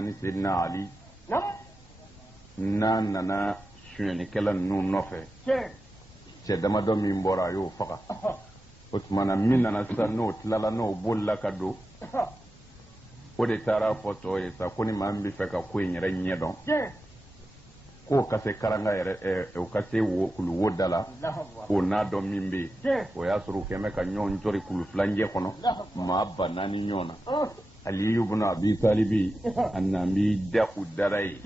ni Seydina Ali na nana suɲɛnikɛla ninnu nɔfɛ cɛ damadɔ min bɔra a y'o faga o tumana min nana sisan n'o tilala n'o bolila ka don o de taara fɔ tɔw ye sa ko ni maa min bɛ fɛ ka ko in yɛrɛ ɲɛdɔn k'o ka se karanga yɛrɛ o ka se kuluwo da la k'o n'a dɔn min bɛ yen o y'a sɔrɔ u kɛn bɛ ka ɲɔgɔn jɔri kulu filancɛ kɔnɔ maa ba naani ɲɔgɔn na Aliyu ibn Abi Talibi a nan b'i da u dara ye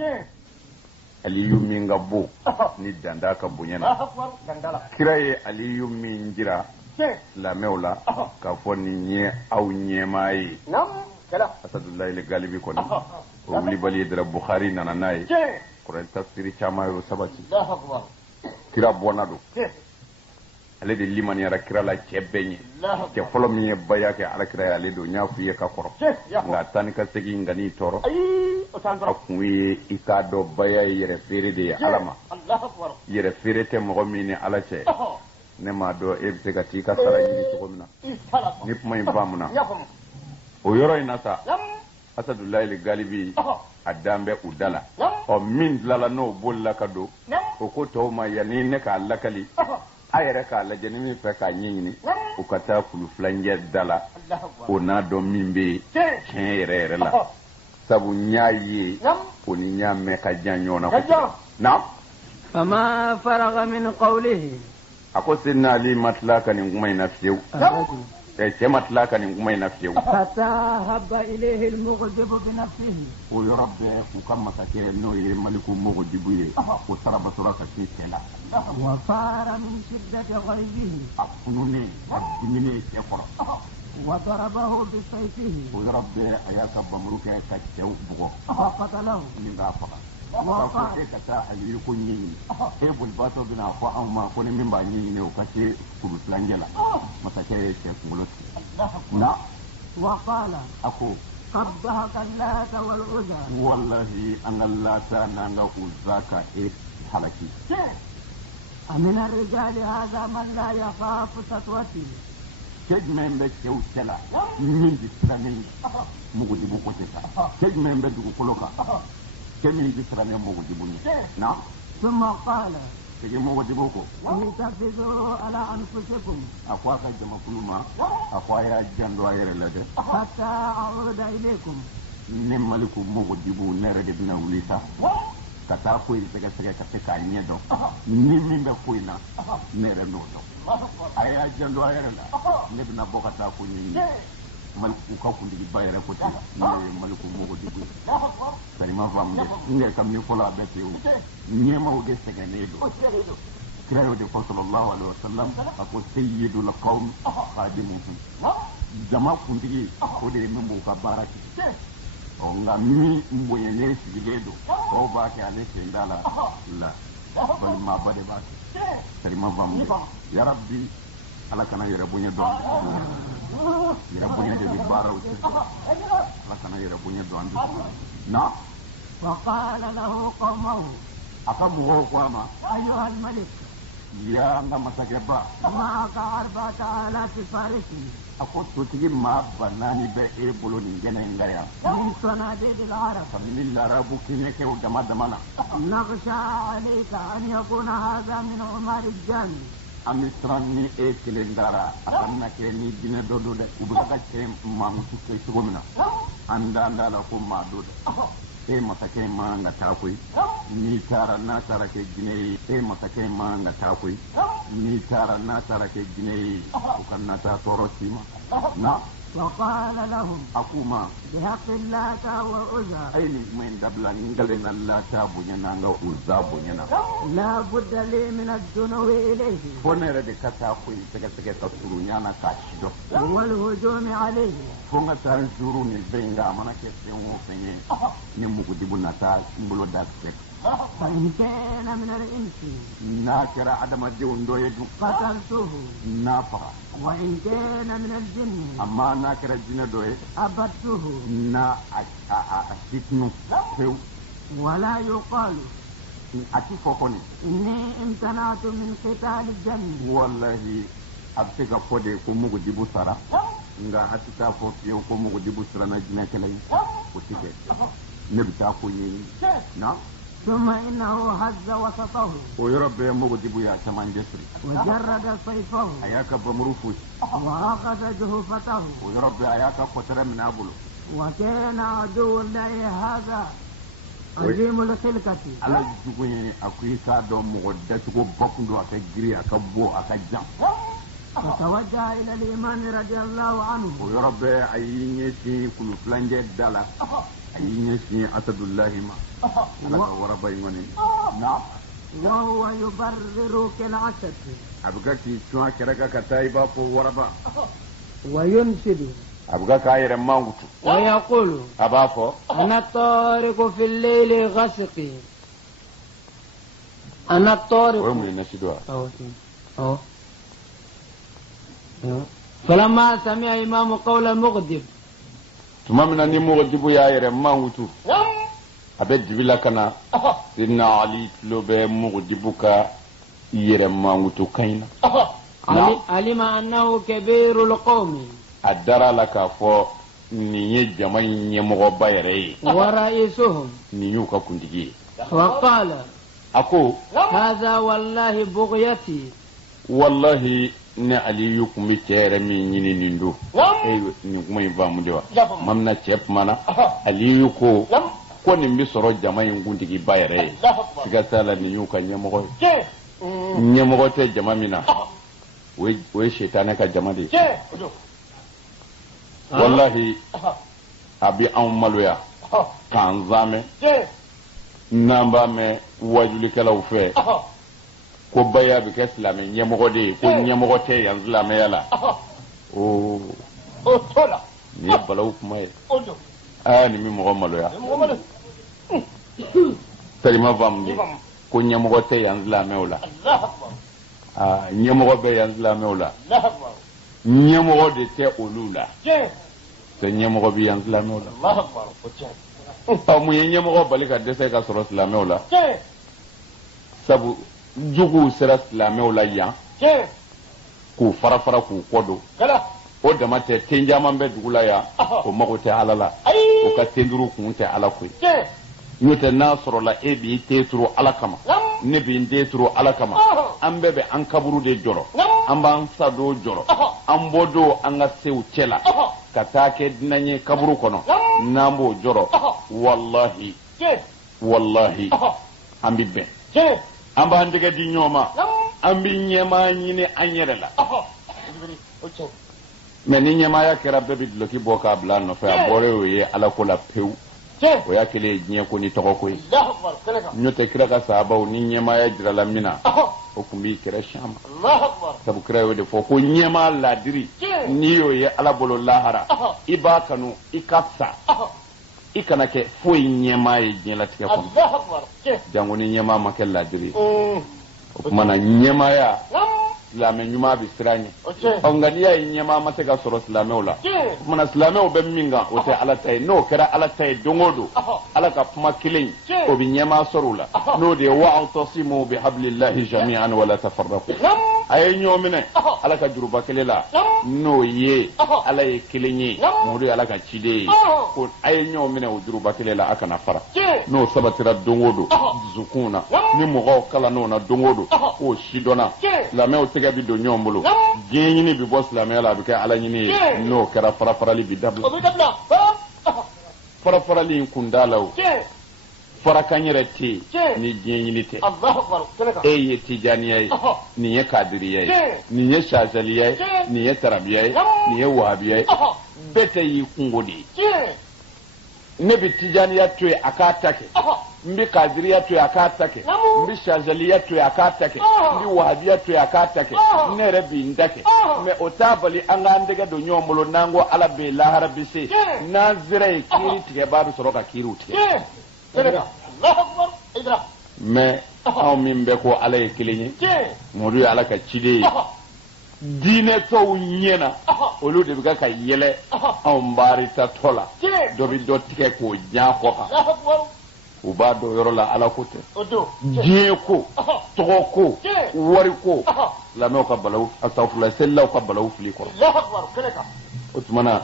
Aliyu min ka bon ni danda ka bonya na kira ye Aliyu min jira lamɛnw la k'a fɔ nin ye aw ɲɛmaa ye Asadullahi Galibi kɔni o wulibali ye dara Bukhari nana n'a ye Kuran tafsiri caman y'o sabati kira bɔnna don ale de limaniyara kira la cɛ bɛɛ ɲɛ cɛ fɔlɔ min ye baya kɛ alakira ye ale don n y'a f'i ye ka kɔrɔ nka taa ni ka segin nka n'i tɔɔrɔ a kun ye i k'a dɔn baya ye yɛrɛ feere de ye ala ma yɛrɛ feere tɛ mɔgɔ min ni ala cɛ ne m'a dɔn e bɛ se ka t'i ka sara ɲini cogo min na ni kuma in faamuna o yɔrɔ in na sa Asadullahi Galibi a dan bɛ u da la min tilala n'o bolila ka don o ko tɔw ma yanni ne k'a lakali a yɛrɛ k'a lajɛ ni min fɛ k'a ɲɛɲini u ka taa kulu filancɛ da la o n'a dɔn min bɛ yen tiɲɛ yɛrɛ yɛrɛ la sabu n y'a ye o ni n y'a mɛn ka jan ɲɔgɔn na kosɛbɛ naam. فما فرغ من قوله a ko Seydina Ali ma tila ka nin kuma in na fiyewu cɛ ma tila ka nin kuma in na fiyewu حتى هب إليه المغضب بنفسه o yɔrɔ bɛɛ u ka masakɛ n'o ye Maliku Mugdibu ye o sarabatora ka se cɛ la وصار من شدة غيظه a fununen a diminen cɛ kɔrɔ وضربه بسيفه o yɔrɔ bɛɛ a y'a ka bamuru kɛ ka cɛw bugɔ فقتله ni k'a faga k'a fɔ e ka taa Aliyu ko ɲɛɲini e bolibaatɔ bɛna fɔ anw ma ko ni min b'a ɲɛɲini o ka se kulu tilancɛ la masakɛ ye cɛ kunkolo tigɛ na وقال a ko قبحك اللات والعزى wallahi an ka Lata n'an ka Uzza ka e halaki أمن الرجال هذا من لا يخاف سطوتي cɛ jumɛn bɛ cɛw cɛ la min bɛ sirannen Mugdibu ko tɛ sa cɛ jumɛn bɛ dugukolo kan cɛ min bɛ sirannen Mugdibu ye na ثم قال sege Mugdibu ko انتفضوا على أنفسكم a ko a ka jamakulu ma a ko a y'a janto a yɛrɛ la dɛ حتى أعود إليكم ne Maliku Mugdibu ne yɛrɛ de bɛna wuli sa ka taa ko in sɛgɛsɛgɛ ka se k'a ɲɛ dɔn ni min bɛ ko in na ne yɛrɛ n'o dɔn a y'a janto a yɛrɛ la ne bɛna bɔ ka taa ko ɲɛɲini Maliku ka kuntigiba yɛrɛ ko ten ne ye Maliku Mugdibu ye sani ma faamu dɛ n yɛrɛ ka min fɔlɔ a bɛɛ ten o ɲɛmaw de sɛgɛnnen don kira y'o de fɔ sallallahu alaihi wasallam a ko sayyidul qawm khadimuhum jama kuntigi o de ye min b'u ka baara kɛ nka min bonyenen sigilen don tɔw b'a kɛ ale sen da la balimaba de b'a kɛ sani ma faamu dɛ yarabi ala kana yɛrɛ bonya dɔn yɛrɛ bonya de bɛ baaraw kɛ ala kana yɛrɛ bonya dɔn an dusukun na وقال له قومه a ka mɔgɔw ko a ma أيها الملك ya an ka masakɛba معك 4000 فارس a ko sotigi maa ba naani bɛ e bolo nin kɛnɛ in ka yan من صناديد العرب kabini larabu kɛɲɛkɛw dama dama na نخشى عليك أن يكون هذا من عمر الجن an bɛ siran ni e kelen dara a kana kɛ ni jinɛ dɔ don dɛ u bɛ ka cɛ maamuso kɛ cogo min na an da la ko maa don dɛ e masakɛ man ka taa koyi n'i taara n'a taara kɛ jinɛ ye e masakɛ man ka taa koyi n'i taara n'a taara kɛ jinɛ ye o ka na taa tɔɔrɔ si ma na وقال لهم a k'u ma بحق اللات والعزى a ye nin kuma in dabila ni n kɛlen ka Lata bonya n'an ka Uzza bonya na لا بد لي من الدنو إليه fo ne yɛrɛ de ka taa ko in sɛgɛsɛgɛ ka surunya na k'a si dɔn والهجوم عليه fo n ka taa n zuru nin fɛn in kan a mana kɛ fɛn o fɛn ye ni Mugdibu na taa n bolo da sɛgɛ فإن كان من الإنس n'a kɛra adamadenw dɔ ye dun قتلته n'a faga وإن كان من الجن amma n'a kɛra jinɛ dɔ ye أبدته n'a a sitinu pewu ولا يقال a ti fɔ kɔni إني امتنعت من قتال الجن wallahi a bɛ se ka fɔ de ko Mugdibu sara nka a ti taa fɔ fiyewu ko Mugdibu siranna jinɛ kɛlɛ ye o ti kɛ نبي تاكوني نعم ثم إنه هز وسطه ويربي مغدب يا سمان جسري وجرد سيفه أياك بمروفوش وأخذ جهفته ويربي أياك فترة من أبوله وكان عدو الله هذا عظيم الخلقة على جوجي أكوي كادو مغدتك بكندو أكجري أكبو أكجام فتوجه إلى الإمام رضي الله عنه ويربي أينيسي كل فلانجة دالا أينيسي أسد الله ما وربي يمني نعم وهو يبرر كالعسل أبغاكي شو كركا كتايبا فو وربا وينشد أبغاك أير مانغوتو ويقول أبافو أنا الطارق في الليل غسقي أنا الطارق ويمني نشدوا فلما سمع إمام قول مغضب ثم من أني مغضب يا أير مانغوتو أبد بلا كنا سيدنا علي لوب مغضبك ير مانغوتو كاينا علم أنه كبير القوم أدرى لك فو نيجي جماعين يمغوبا يري ورئيسهم نيوكا كنتيجي وقال أكو هذا والله بغيتي والله نعلي يكم بتير من ينيندو أيوة نكمل يفهم دوا ممنا شيف مانا علي يكو كون بيسرو جماعين كنتيجي بايري سكاسالا نيوكا نيمغو تي جماعينا وي شيطانك جماعي wallahi abi an maloya kan zame namba me wajuli kala fe ko baya bi keslame nyemgo de ko nyemgo te yanzu la me yala o tola ni balaw kuma ye ni mi mo maloya tarima vamni ko nyemgo te yanzu la me wala nyemgo be yanzu la me wala nyemgo de te olula te nyemgo bi yan islameo la Allahu akbar o mu nyemgo balika de se ka soro islameo la sabu jugu sera islameo la ya ku fara ku kodo o dama te tenjama be dugula ya o mago te alala o ka tenduru kun te ala ko nyote nasoro la ebi te turu ala kama ne bi de turu ala kama ambe be an kaburu de joro amba an sado joro an bodo an ga sew cela kata ke dinanye kaburu kono nambo joro wallahi ambi be amba ndiga di nyoma ambi nyema nyine anyere la mais ni nyema ya kera be bidlo ki boka bla no fa bore we ala ko la pew o ya kele nye ko ni toko ko nyote kira ka sahaba ni nyema ya jira la mina o kumbi kira sham sabu kira yo de fo ko nyema la diri ni yo ye ala bolo lahara iba kanu ikafsa ikana ke fo nyema ye jela tike ko jango ni nyema makel la diri o kuma na nyema ya silame nyuma bi siranye ongania nyema mateka soro silame ola mana silame o be minga o te ala tay no kera ala tay dongodo ala ka puma kilin o bi nyema sorula no de wa antasimu bi hablillahi jami'an wala tafarraqu ay nyomine ala ka juruba kelela no ye ala ye kilinyi mudu ala ka chide ko ay nyomine o juruba kelela aka na fara no sabatira dongodo zukuna ni mo kala no na dongodo o shidona silame o tega bi do nyombolo genyini bi boss la mela bi ka ala nyini no kara farali bi dabla farali kundalaw farakanyere ti ni genyini te Allahu akbar ye tijaniye ni ye kadiriye ni ye shazaliye ni ye tarabiye ni ye wahabiye bete yi kungodi ne bi tijaniya to akatake mbi kadiriya to akatake mbi shazaliya to akatake mbi wahabiya to akatake ne rebi ndake me otabali anga ndege do nyombolo nango ala be lahara bise na zire kiri tige babu soroka kiri utige Allahu akbar idra me aw min be ko ala e kilinyi modu ala ka chide dine to nyena olu de biga ka yele aw mbari ta tola do bi do tige ko jaako ka uba do yoro la ala ko te die ko to ko wari ko la no ka balaw astaghfirullah sallahu ka balaw fili ko Allahu akbar keleka utmana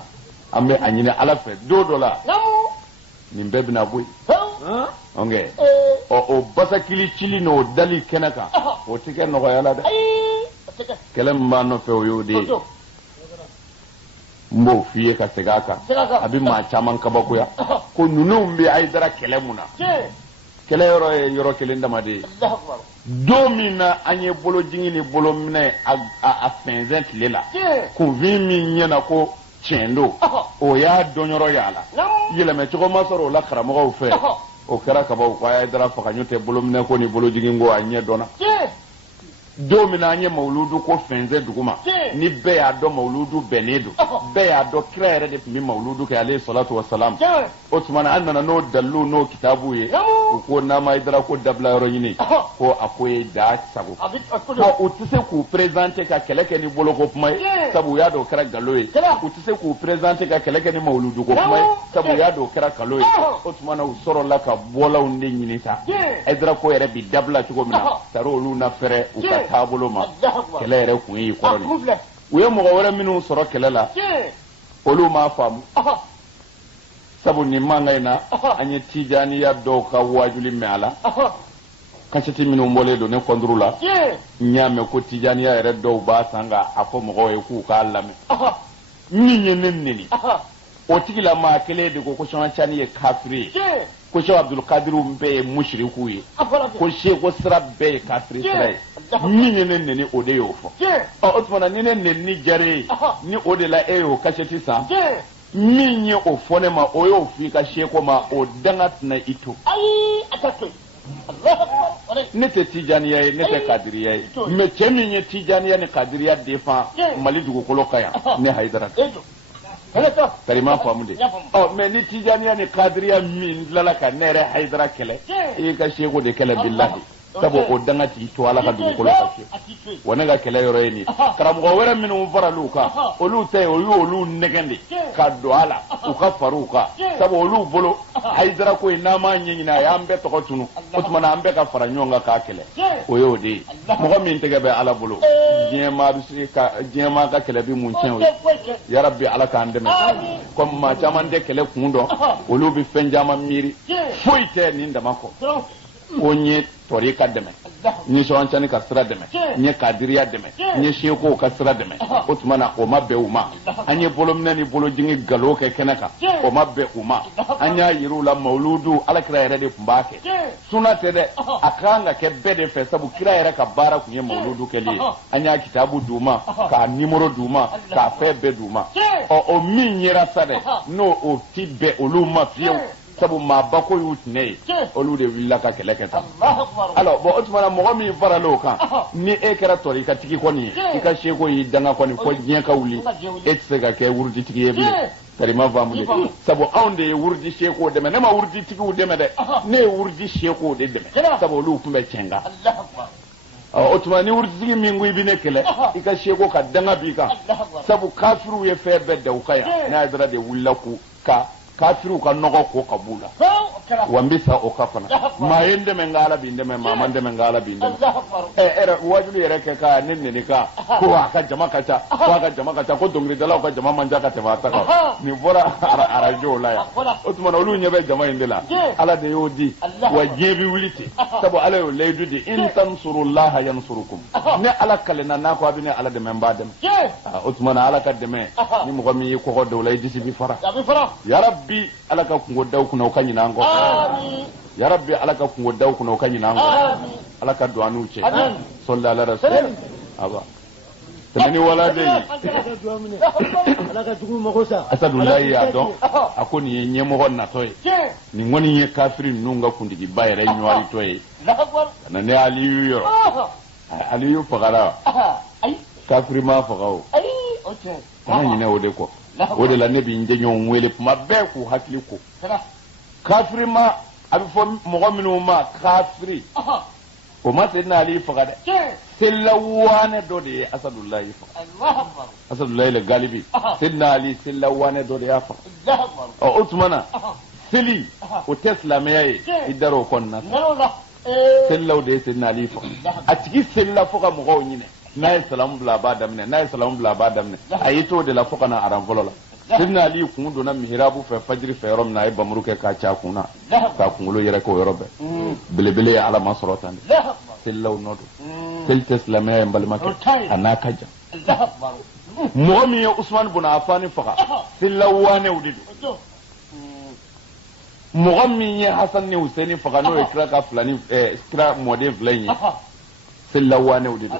ambe anyine ala fe do la nin bɛɛ bɛna bɔ yen onge o basakili cili n'o dali kɛnɛ kan o tɛ kɛ nɔgɔya la dɛ kɛlɛ min b'a nɔfɛ o y'o de ye n b'o f'i ye ka segin a kan a bɛ maa caman kabakoya ko ninnu bɛ Hayidara kɛlɛ mun na kɛlɛ yɔrɔ ye yɔrɔ kelen dama de ye don min na an ye bolojigin ni bolominɛ a fɛnsɛn tile la kunfin min ɲɛna ko tiɲɛ don o y'a dɔnyɔrɔ y'a la yɛlɛmɛcogo ma sɔrɔ o la karamɔgɔw fɛ o kɛra kabaw ko Hayidara faga ɲɔ tɛ bolominɛ ko ni bolojigin ko a ɲɛ dɔnna don min na an ye mawuludu ko fɛnsɛn dugu ma ni bɛɛ y'a dɔn mawuludu bɛnnen don bɛɛ y'a dɔn kira yɛrɛ de tun bɛ mawuludu kɛ ale salatu wasalam o tuma na an nana n'o dalilu n'o kitabu ye u ko n'an ma Hayidara ko dabila yɔrɔ ɲini ko a ko ye da sago u tɛ se k'u présenter ka kɛlɛ kɛ ni boloko kuma ye sabu u y'a dɔn o kɛra nkalon ye u tɛ se k'u présenter ka kɛlɛ kɛ ni mawuludu ko kuma ye sabu u y'a dɔn o kɛra nkalon ye o tuma na u sɔrɔla ka bɔlaw de ɲini sa Hayidara ko yɛrɛ bi dabila cogo min na sari olu na fɛrɛ u ka taabolo ma kɛlɛ yɛrɛ kun ye kɔrɔ ni u ye mɔgɔ wɛrɛ minnu sɔrɔ kɛlɛ la olu m'a faamu sabu nin mankan in na an ye tijaniya dɔw ka wajuli mɛn a la kasɛti minnu bɔlen don ne kɔnturu la n y'a mɛn ko tijaniya yɛrɛ dɔw b'a san ka a fɔ mɔgɔw ye k'u k'a lamɛn min ye ne neni o tigila maa kelen de ko Seku Cani ye kafiri ye ko Seku Abdulkadiru bɛɛ ye mushriku ye ko Seku sira bɛɛ ye kafiri sira ye min ye ne neni o de y'o fɔ o tuma na ni ne neni diyara e ye ni o de la e y'o kasɛti san min ye o fɔ ne ma o y'o f'i ka Seku ma o danga tɛna i to ne tɛ tijaniya ye ne tɛ kadiriya ye mais cɛ min ye tijaniya ni kadiriya défend Mali dugukolo kan yan ne Hayidara Karima faamu de mais ni tijaniya ni kadiriya min tilala ka ne yɛrɛ Hayidara kɛlɛ i ka Seku de kɛlɛ billahi sabu o danga t'i to Ala ka dugukolo kan wa ne ka kɛlɛ yɔrɔ ye nin karamɔgɔ wɛrɛ minnu faral'u kan olu ta ye o y'olu nɛgɛn de ka don a la u ka far'u kan sabu olu bolo Hayidara ko in n'an m'a ɲɛɲini a y'an bɛɛ tɔgɔ tunu o tuma na an bɛɛ ka fara ɲɔgɔn kan k'a kɛlɛ o y'o de ye mɔgɔ min tɛgɛ bɛ Ala bolo diɲɛ maa ka kɛlɛ bi mun tiɲɛ o ye yarabi Ala k'an dɛmɛ comme maa caman tɛ kɛlɛ kun dɔn olu bɛ fɛn caman miiri foyi tɛ nin dama kɔ o nye tori ka dɛmɛ n ye Seku Cani ka sira dɛmɛ n ye kadiriya dɛmɛ n ye Seku ka sira dɛmɛ o tuma na o ma bɛn u ma an ye bolominɛ ni bolojigin nkalon kɛ kɛnɛ kan o ma bɛn u ma an y'a yir'u la mawuludu Alakira yɛrɛ de tun b'a kɛ sunna tɛ dɛ a kan ka kɛ bɛɛ de fɛ sabu kira yɛrɛ ka baara tun ye mawuludu kɛli ye an y'a kitabu d'u ma k'a nimoro d'u ma k'a fɛn bɛɛ d'u ma o min yera sa dɛ n'o o ti bɛn olu ma fiyewu sabu maaba ko y'u tinɛ ye olu de wulila ka kɛlɛ kɛ tan alors bon o tuma na mɔgɔ min farala o kan ni e kɛra tɔrikatigi kɔni ye i ka Seku y'i danga kɔni fɔ diɲɛ ka wuli e tɛ se ka kɛ wuruditigi ye bilen Karima faamu de sabu anw de ye wurudi Seku dɛmɛ ne ma wuruditigiw dɛmɛ dɛ ne ye wurudi Seku de dɛmɛ sabu olu tun bɛ tiɲɛ kan o tuma ni wuruditigi min ko i bɛ ne kɛlɛ i ka Seku ka danga b'i kan sabu kafiriw ye fɛn bɛɛ da u kan yan ne Hayidara de wulila k'u ka kafiriw ka nɔgɔ ko ka b'u la wa n bɛ sa o ka fana maa ye n dɛmɛ n ka Ala b'i dɛmɛ maa ma n dɛmɛ n ka Ala b'i dɛmɛ wajulu yɛrɛ kɛ ka ne neni ka ko a ka jama ka ca ko dɔnkilidalaw ka jama man ca ka tɛmɛ a ta kan nin fɔra arajow la yan o tuma na olu ɲɛ bɛ jama in de la Ala de y'o di wa diɲɛ bɛ wuli ten sabu Ala y'o layidu di in tansurullaha yansurukum ne Ala kalenna n'a ko a bɛ ne Ala dɛmɛ n b'a dɛmɛ o tuma na Ala ka dɛmɛ ni mɔgɔ min y'i kɔgɔ da o la i disi bɛ fara yarabi Ala ka kungo daw kunna o ka ɲinɛ an kɔ yarabi Ala ka kungo daw kunna o ka ɲinɛ an kɔ Ala ka don an n'u cɛ sɔli ala rasul aba tɛmɛni wala de Asadulayi y'a dɔn a ko nin ye ɲɛmɔgɔ natɔ ye nin kɔni ye kafiri ninnu ka kuntigiba yɛrɛ ɲɔgɔritɔ ye ka na ne Aliyu yɔrɔ Aliyu fagara kafiri ma faga o kana ɲinɛ o de kɔ o de la ne bɛ n jɛɲɔgɔn wele tuma bɛɛ k'u hakili ko kafiri ma a bɛ fɔ mɔgɔ minnu ma kafiri o ma Seydina Ali faga dɛ selawane dɔ de ye Asadulayi faga Asadulayi le galibi Seydina Ali selawane dɔ de y'a faga o tuma na seli o tɛ silamɛya ye i dara o kɔnɔna selilaw de ye Seydina Ali faga a tigi selila fo ka mɔgɔw ɲinɛ n'a ye salamu bila a b'a daminɛ n'a ye salamu bila a b'a daminɛ a y'i to o de la fo ka na aran fɔlɔ la sidna ali kun donna mihrabu fa fajr fa yoro na ibamru ke ka cha kuna ka kungulo yere ko yoro be belebele ala masrotan sillaw nodo tel teslamay mbalmake anaka ja momi ya usman bin affan faka sillaw wane wudidu momi ya hasan ne husaini faka no ikra ka fulani ikra mode vlani sillaw wane wudidu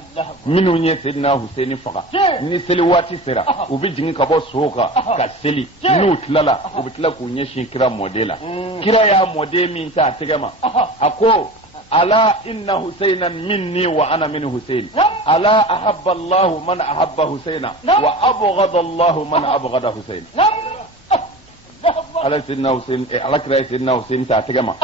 minu nye sidna husaini faka ni seli wati sera ubi jingi ka bo soka ka seli nut lala ubi tla ku nye shin kira modela kira ya mode min ta tigama ako ala inna husaynan minni wa ana min husayn ala ahabba allah man ahabba husayna wa abghada allah man abghada husayn ala sidna husayn ala kira sidna husayn ta tigama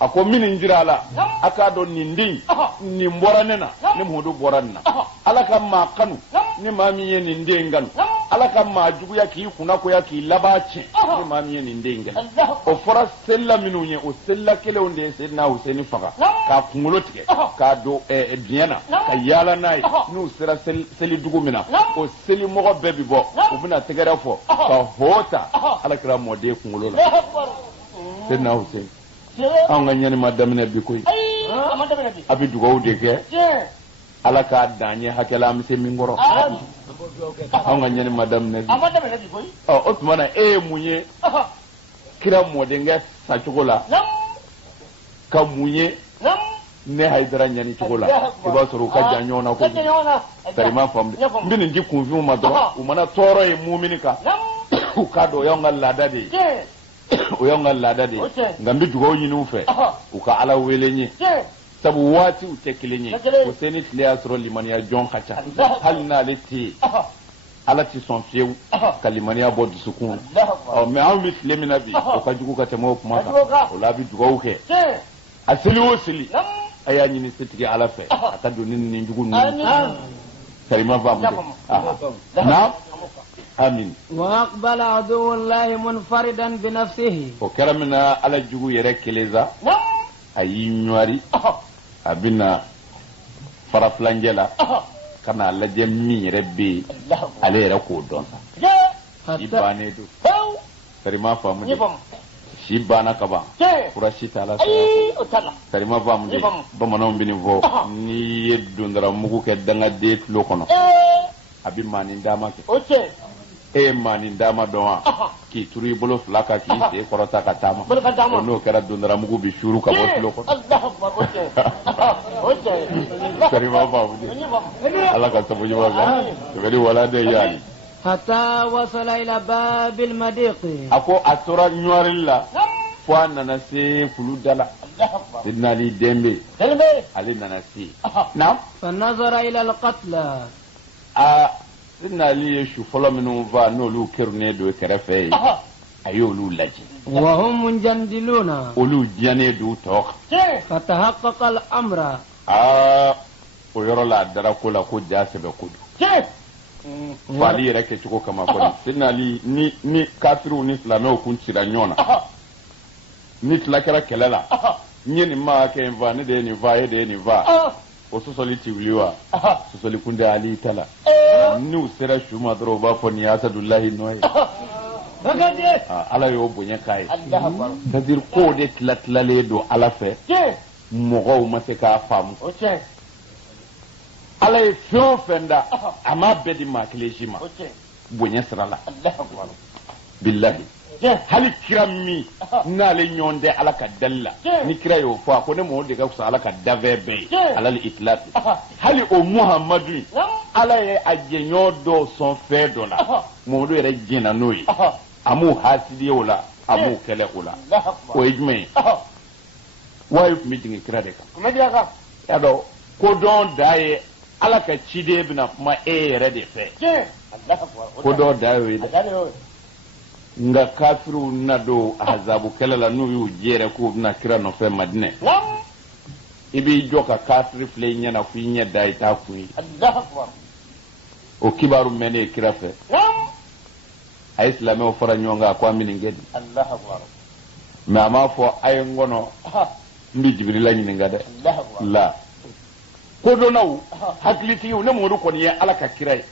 ako min njirala aka do nindin ni mboranena ni mudu boranna ala kam ma kanu ni mami ye ninde nganu ala kam ma jugu ya ki kuna ko ya ki labace ni mami ye ninde nganu o fora sella minu ye o sella kele onde sidna husaini faka ka kungulo tige ka do diana ka yala nay nu sera seli dugu mina o seli mogo bebi bo o bina tegere fo ka hota ala kira mode kungulo la sidna husaini an ga nyani madamina bi koy abi dugaw de ke ala ka danye hakela am se mingoro an ga nyani madamina bi koy o Usmana munye kira mode nga sa chugola ka munye ne haydara nyani chugola iba soro ka janyo na ko tarima fam mbini nji kunfi ma do umana toro e mu'minika ka do yonga ladade o yonga ladade ngambi jugo nyinu fe uka ala welenye sabu wati utekelenye o seni tliya soro limaniya jon khacha halna leti ala ti son fiew kalimaniya bod sukun o me aw mit lemina bi o ka jugo ka temo kuma o labi jugo ke asili wosili aya nyini setigi ala fe atado nin jugo nu kalima famu na آمين وأقبل عدو الله منفردا بنفسه وكرمنا على الجو يرك لذا أي نواري أبنا فرفلانجلا كما على جميع ربي عليه ركود دونسا شيبانه دو كريما فامدي شيبانا كبا فراشي تالا كريما فامدي بمنام بنفو ni yedundra mugu ke danga det lokono abi manin dama ke manin dama don ki turi bolo flaka ki se korota ka tama no kera dundara mugu bi shuru ka botlo ko karima babu Allah ka tabu yawa gari wala de yani hatta wasala ila babil madiqi ako asura nyarilla fo nana se fuludala sidna ali dembe ali nana se na fa nazara ila alqatla sidna ali yeshu folo minu va nolu kerne do kerefe ayolu laji wa hum munjandiluna olu jane do tok fatahaqqaqa al-amra o yoro la dara ko la ko jase be kudu fali yere ke tuko kama ko sidna ali ni kafiru ni islamo kun tira nyona ni tlakara kelela nyeni ma ke va ne de ni va e de ni va o sosoli tiwliwa sosoli kunda ali tala ni sera shuma dro ba fo ni asadullahi noy ala yo bonya kai tadir ko de tlatlale do ala fe mogo ma se ka fam ala e fo fenda ama bedi maklejima bonya srala billahi hali kirami nale nyonde ala ka dalla ni kira yo fa ko ne mo de ka kusa ala ka dave be ala li itlat hali o muhammadu ala ye ajenyo do son fe do la mo do re jina noyi amu hasidi wala amu kele wala o ejme way mi dingi kira de ka kuma dia ka ya do ko don daye ala ka chide bina ma e re de fe ko do daye nga kafiru na do azabu kelala nu yu jere ko na kira no fe madine ibi joka kafiri fle nyana ku nya dai ta ku o kibaru mene kira fe ay islame o fara nyonga ko amini ngedi ma ma fo ay ngono mbi jibril la nyini ngade la ko donaw haklitigiw ne modu koni ye ala ka kira ye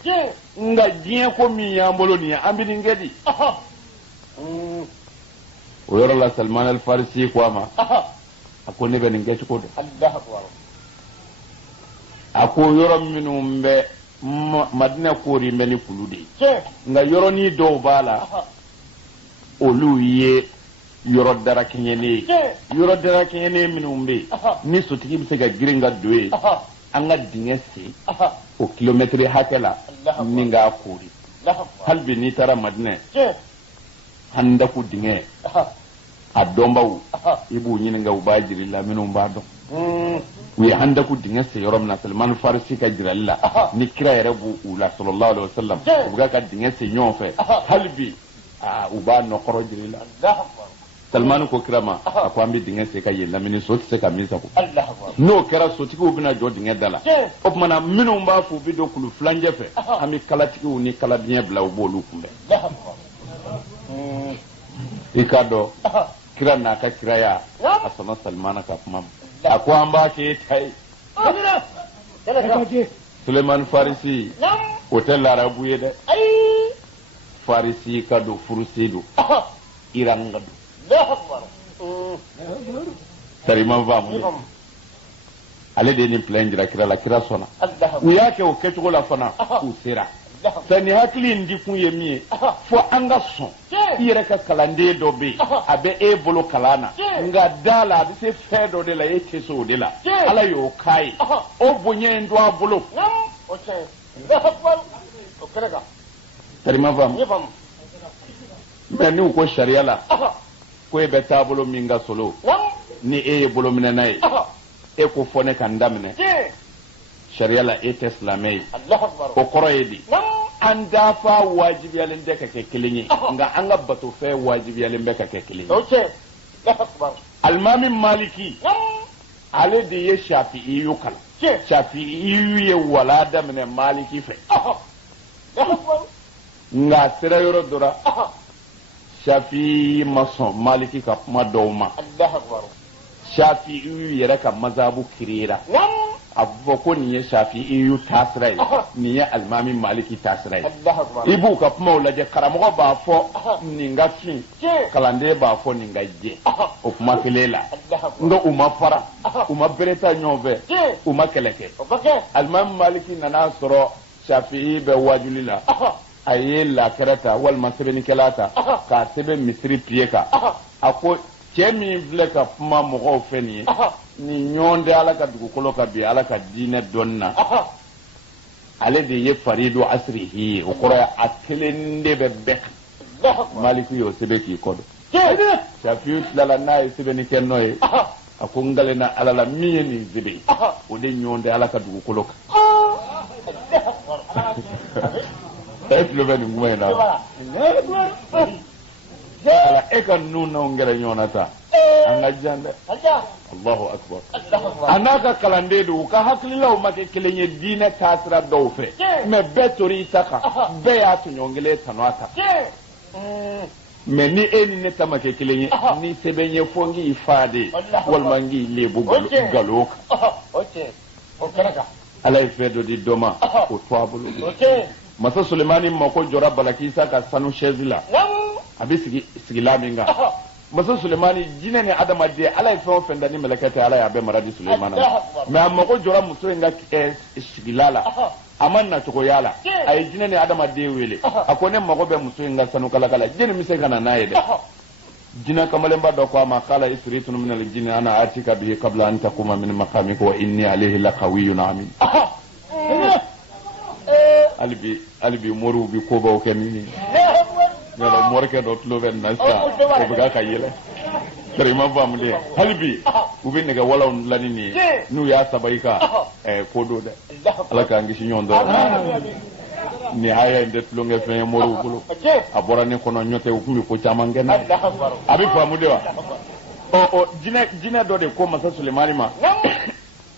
nga diɲɛ ko min y'an bolo nin ye an bi nin kɛ di o yɔrɔ la Salman al Farisi ko a ma a ko ne bɛ nin kɛ cogo dɔn a ko yɔrɔ minnu bɛ Madina koori bɛ ni kulu de ye nka yɔrɔnin dɔw b'a la olu ye yɔrɔ darakɛɲɛnen ye yɔrɔ darakɛɲɛnen minnu bɛ yen ni sotigi bɛ se ka girin ka don yen an ka dingɛ sen o kilomɛtiri hakɛ la ni k'a koori hali bi n'i taara Madina handaku dingɛ a dɔnbaw i b'u ɲininka u b'a jira i la minnu b'a dɔn u ye handaku dingɛ sen yɔrɔ min na Salman Farisi ka jirali la ni kira yɛrɛ b'u la sallallahu alaihi wasallam u bɛ ka dingɛ sen ɲɔgɔn fɛ hali bi u b'a nɔkɔrɔ jira i la Salman ko kira ma a ko an bɛ dingɛ sen ka yen lamini so tɛ se ka min sago n'o kɛra sotigiw bɛna jɔ dingɛ da la o tuma na minnu b'a fɔ u bɛ don kulu filancɛ fɛ an bɛ kalatigiw ni kaladiɲɛ bila u b'olu kunbɛn i k'a dɔn kira n'a ka kiraya a sɔnna Salman ka kuma ma a ko an b'a kɛ e ta ye Suleiman Farisi o tɛ larabu ye dɛ Farisi ka don furusi don Iran ka don Sariman faamu ale de ye nin plan jira kira la kira sɔnna u y'a kɛ o kɛcogo la fana u sera sani hakili in di kun ye min ye fo an ka sɔn i yɛrɛ ka kalanden dɔ bɛ yen a bɛ e bolo kalan na nka da la a bɛ se fɛn dɔ de la e tɛ se o de la ala y'o k'a ye o bonya in don a bolo Sariman faamu mɛ n'u ko sariya la ko e bɛ taabolo min ka solo ni e ye bolo minɛ n'a ye e ko fɔ ne ka n daminɛ sariya la e tɛ silamɛ ye o kɔrɔ ye di an dafa wajibiyalen tɛ ka kɛ kelen ye nka an ka batofɛn wajibiyalen bɛ ka kɛ kelen ye alimami Maliki ale de ye Shafi'iyu kalan Shafi'iyu ye wala daminɛ Maliki fɛ nka sera yɔrɔ dɔ la Shafi'i ma sɔn Maliki ka kuma dɔw ma Shafi'i yɛrɛ ka mazhabu kirera a fɔ ko nin ye Shafi'i taasira ye nin ye alimami Maliki taasira ye i b'u ka kumaw lajɛ karamɔgɔ b'a fɔ nin ka fin kalanden b'a fɔ nin ka jɛ o kuma kelen la nka u ma fara u ma bereta ɲɔgɔn fɛ u ma kɛlɛ kɛ alimami Maliki nana sɔrɔ Shafi'i bɛ wajuli la a ye lakɛrɛ ta walima sɛbɛnnikɛla ta k'a sɛbɛn misiri piye kan a ko cɛ min filɛ ka kuma mɔgɔw fɛ nin ye nin ɲɔgɔn tɛ ala ka dugukolo ka bi ala ka diinɛ dɔnni na ale de ye faridu asirihi ye o kɔrɔ ye a kelen de bɛ bɛɛ kan Maliki y'o sɛbɛn k'i kɔ don Shafi'i tilala n'a ye sɛbɛnni kɛ n'o ye a ko n galenna ala la min ye nin sɛbɛn o de ɲɔgɔn tɛ ala ka dugukolo kan e tulo bɛ nin kuma in na ala e ka ninnu n'anw gɛrɛ ɲɔgɔn na ta an ka jan dɛ Allahu akbar a n'a ka kalanden don u ka hakililaw ma kɛ kelen ye diinɛ taasira dɔw fɛ mɛ bɛɛ tori i ta kan bɛɛ y'a tɔɲɔgɔn kelen tanu a ta mɛ ni e ni ne ta ma kɛ kelen ye ni sɛbɛn ye fo n k'i fa de walima n k'i lebu nkalon kan ala ye fɛn dɔ di dɔ ma o to a bolo masa Sulemani mako jɔra Balakisa ka sanu chaise la a bɛ sigila min kan masa Sulemani jinɛ ni adamaden ala ye fɛn o fɛn da ni mɛlɛkɛ tɛ ala y'a bɛɛ mara di Sulemana mɛ a mako jɔra muso in ka sigila la a ma nacogoya la a ye jinɛ ni adamaden wele a ko ne mako bɛ muso in ka sanu kalaka la jɛni bɛ se ka na n'a ye dɛ jinɛ kamalenba dɔ ko a ma k'ala ifritun minal jinni ana atika bihi qabla an taquma min maqamika wa inni alayhi laqawiyyun amin alibi moriw bi kobaw kɛ ni yɔrɔ morikɛ dɔ tulo bɛ na sisan o bɛ ka yɛlɛ sariman faamulen halibi u bɛ nɛgɛ walaw dilan ni nin ye n'u y'a saba i kan ko do dɛ ala k'an kisi ɲɔgɔn dɔrɔn nin aya in tɛ tulonkɛ fɛn ye moriw bolo a bɔra ne kɔnɔ ɲɔtɛ u tun bɛ ko caman kɛ n'a ye a bɛ faamu de wa jinɛ dɔ de ko masa Sulemani ma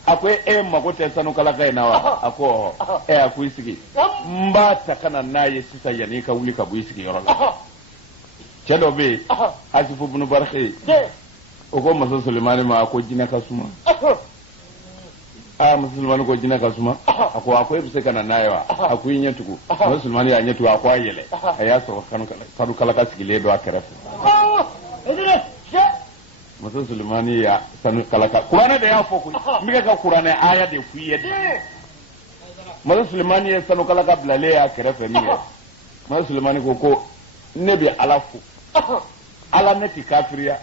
a ko e mago tɛ sanu kalaka in na wa a ko a ko i sigi n b'a ta ka na n'a ye sisan yanni i ka wuli ka bɔ i sigiyɔrɔ la cɛ dɔ bɛ yen Asifu bunu Barke o ko masa Sulemani ma a ko jinɛ ka suma musulmani ko jina kasuma ako akwai bisa kana nayawa akwai nyetuku musulmani ya nyetu akwa yele aya so kanu kala ka sigile do akara musulmani ya sanu kala ka qur'ana da ya foku mika ka qur'ana aya de ku yede musulmani ya sanu kala ka blale ya akara fe ni musulmani ko nebi alafu ala neti kafiriya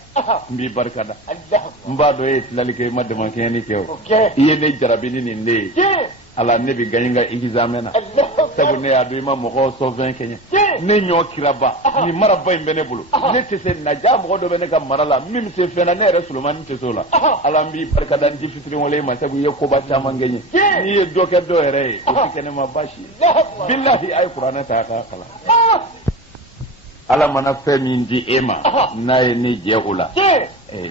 mbi barkada mba do e lalike madama keni kew iye ne jarabini ni ne ala nebi ganyinga igizamena sabu ne adu ima mo so 20 kenya ne nyo kiraba ni maraba imbene bulu ne tese na ja mo do bene ka marala mim se fena ne rasulman tesola ala mbi barkada ndi fitri wala ma sabu ye ko ba tama ngenye ni ye doke do ere o tikene ma bashi billahi ay qur'ana ta ka kala ala mana femi ndi ema naye ni je ula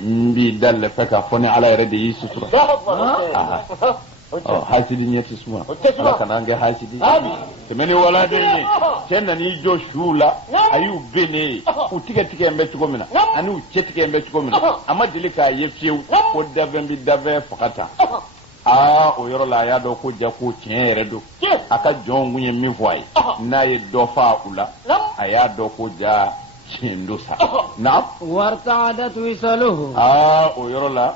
mbi dal feka fone ala yare de yisutura hasidi nyeti suma ala kanange hasidi temeni wala de ni chenna ni jo shula ayu bene utika tike mbetu komina ani uchetike mbetu komina ama dilika yefiu ko dave mbi dave fakata o yoro la ya do ko ja ko tiere do aka jongu nye mi voy na ye do fa ula aya do ko ja chindo sa na warta'adat wisaluhu o yoro la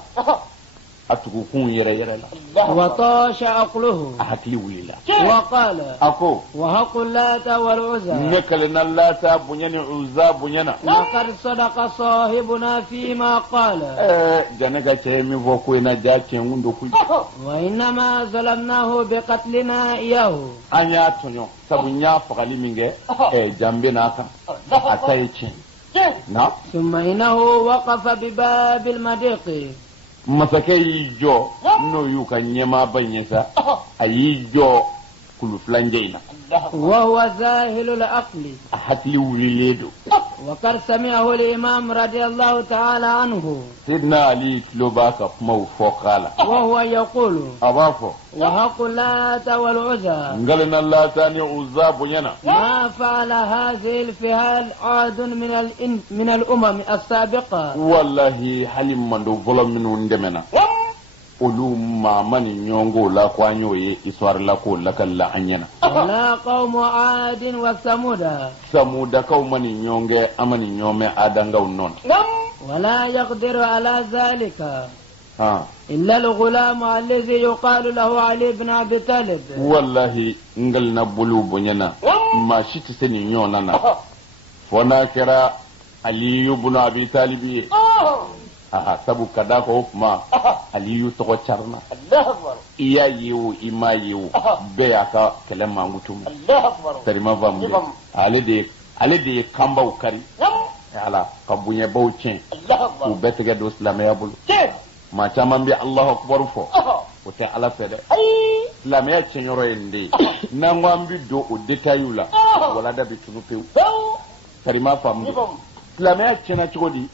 atuku kun yere la wa tasha aqluhu hakli wulila wa qala ako wa haqul lata wal uzza nekalna lata bunyani uzza bunyana laqad sadaqa sahibuna fima qala janaka che mi vo ko na ja chengundo ku wa inma zalamnahu biqatlina iyahu anya tonyo sabunya fakali minge jambe naka atay chen na thumma innahu waqafa bi babil madiqi masake yi jo no yu kan nyema banyesa ayi jo kulu flanjeina wa huwa zahilul aqli hakli wuliledo wa kar sami'ahu al-imam radiyallahu ta'ala anhu sidna ali lobaka kuma fokala wa huwa yaqulu abafo wa haqul lata wal uzza ngalna lata ni uzza bunyana ma fa'ala hadhihi al-fihal 'adun min al-umam as-sabiqa wallahi halim mando volominu ndemena olu mamani nyongo la kwa nyoye iswar la ko la kala anyana la qawm 'ad wa samuda kaumani nyonge amani nyome adanga unnon wala yaqdiru ala dhalika illa al-ghulam alladhi yuqalu lahu ali ibn abi talib wallahi ngalna bulu bonyana ma shiti seni nyonana fona kera ali ibn abi talib sabu kada ko kuma aliyu to charna iya yewu ima yewu be aka kelema ngutum tarima vambe ale de kamba ukari ala kabunye bawchen u betege do islamaya bulu ma chaman bi allah akbar fo o te ala fede islamaya chenyoro ende na ngwambi do o detayula wala da bitunu pew tarima fambe islamaya chena chodi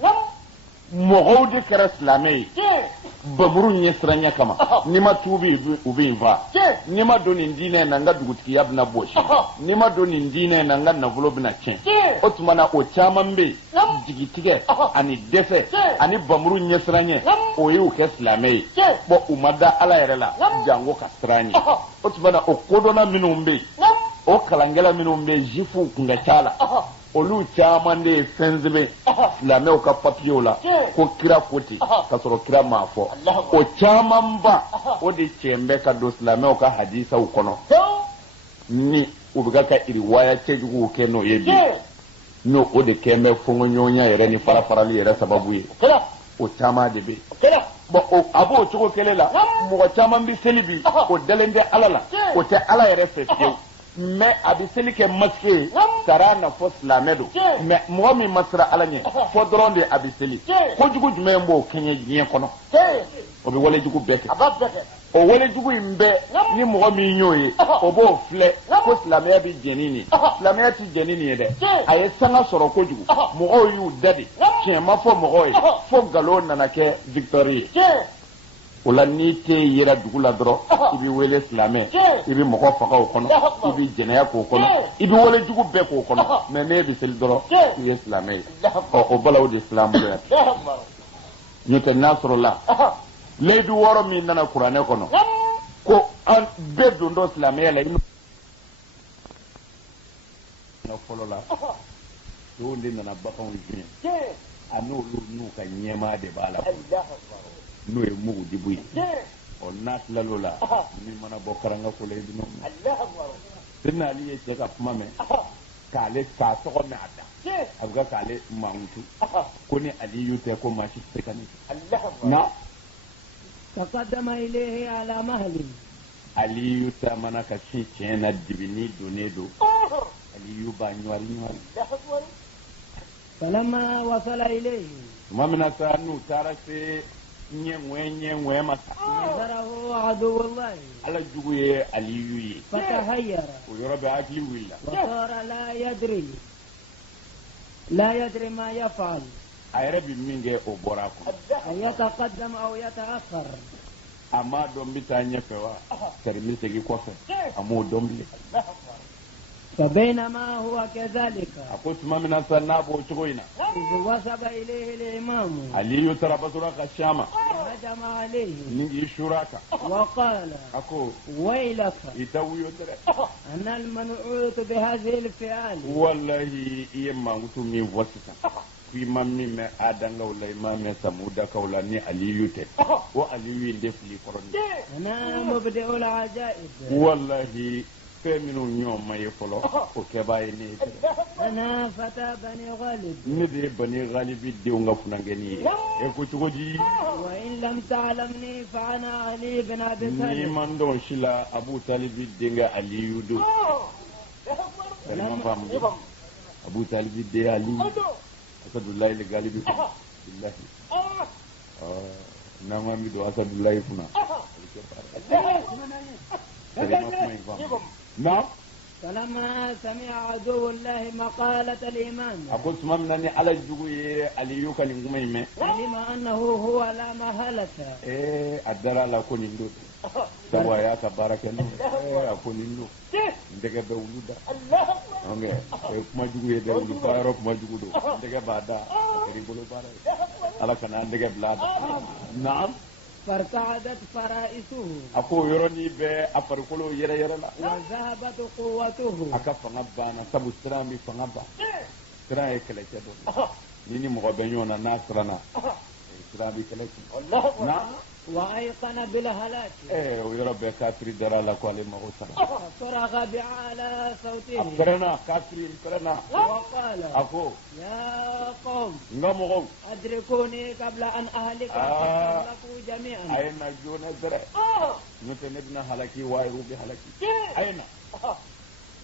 mogo de kera islamai bamuru nyesranya kama nima tubi ubi va nima doni ndine na nga dugutiki yabna boshi nima doni ndine na nga navulo bina chen otumana o chamambe jigitige ani defe ani bamuru nyesranya o yu ke islamai bo umada ala yerela jango kasrani otumana o kodona minumbe o kalangela minumbe jifu kunga chala olu chaman de fenzebe islameu ka papier la ko kira koti ka soro kira mafo o chaman ba o de chembe ka do islameu ka hadisa ukono ni ubiga ka riwaya chejugo ke no yebi no o de kembe fongo nyonya yere ni fara fara li yere sababu yi o chama de be bo o abo chugo kelela mo chaman bi selibi o delende alala o te ala yere fefio mais abiseli ke masfe sara na fo slamedo mais mo mi masra alanye fo dronde abiseli ko jugu jume mbo kenye nyen kono o be wole jugu beke o wole jugu imbe ni mo mi nyoye o bo fle ko slamea bi jenini slamea ti jenini de aye sanga soro ko jugu mo o yu dadi chema fo mo o fo galo nanake victory wala ni te yera dugula dro ibi wele islamé ibi moko faka o kono ibi jenaya ko kono ibi wole jugu be ko kono mais me bi sel dro ibi islamé o balaw di islam do ñu te nasrullah leydu woro mi nana qur'ane kono ko an beddo ndo islamiyala ino na folola do ndin na bakon jin anu nu ka nyema de bala no e mu di buyi o nas la lola ni mana bokara nga ko lay dino dinna ali ye ka mame kale ka to ko me ada abga kale mautu ko ni ali yute ko mashi tekani na تقدم إليه على مهل علي يتمنى كشي تشينا دبني دونيدو علي يبانيوالي فلما وصل إليه ما من أسانو تارسي نيوي نظره عدو الله على جوي علي فتهير ويربي أكلي ولا وصار لا يدري ما يفعل ayrabi minge o borako يتقدم أو يتأخر amma don bita nyefewa termise gi kofe amo dombi فبينما هو كذلك akot mamina sanabo chogoina إذ وصب إليه الإمام ali yutara basura kashama هجم عليه ningi shuraka وقال ako ويلك itawiyo tere أنا المنعوت بهذه الفعال wallahi yemma ngutumi wasita fi mammi me adanga wala imame samuda kawla ni aliyu te wa aliyu inde fili koron أنا مبدئ العجائب wallahi feminu nyoma yefolo o kebaye ni أنا فتى بني غالب ni de bani galibi de nga funangeni e ko chugoji وإن لم تعلمني فأنا علي بن أبي ni طالب man don shila abu talibi de nga aliyu do abu talibi de ali asadullahi le galibi billahi nama mi do asadullahi funa نعم فلما سمع عدو الله مقالة الإمام أقول سمعنا على الجوي على يوكا نقومي علم أنه هو لا محالة أدرى لا كون يندو سوا يا تبارك الله أكون يندو ndege be wuluda onge kuma jugu ye be wulu bayro kuma jugu do ndege bada ri bolo bare ala kana ndege blada naam فارتعدت فرائسه ako yoroni be aparkolo yere yere la وذهبت قوته aka fanga bana sabu sirami fanga ba sira e kele ke do nini mo be nyona nasrana sirami kele na وأيقن بالهلاك ويربي كافري درا لا قال ما هو فصرخ بأعلى صوته أكرنا كافري أكرنا وقال أكو يا قوم نعم أدركوني قبل أن أهلك فأهلكوا جميعا أين جونا درا نتنبنا هلكي وايرو بهلكي أين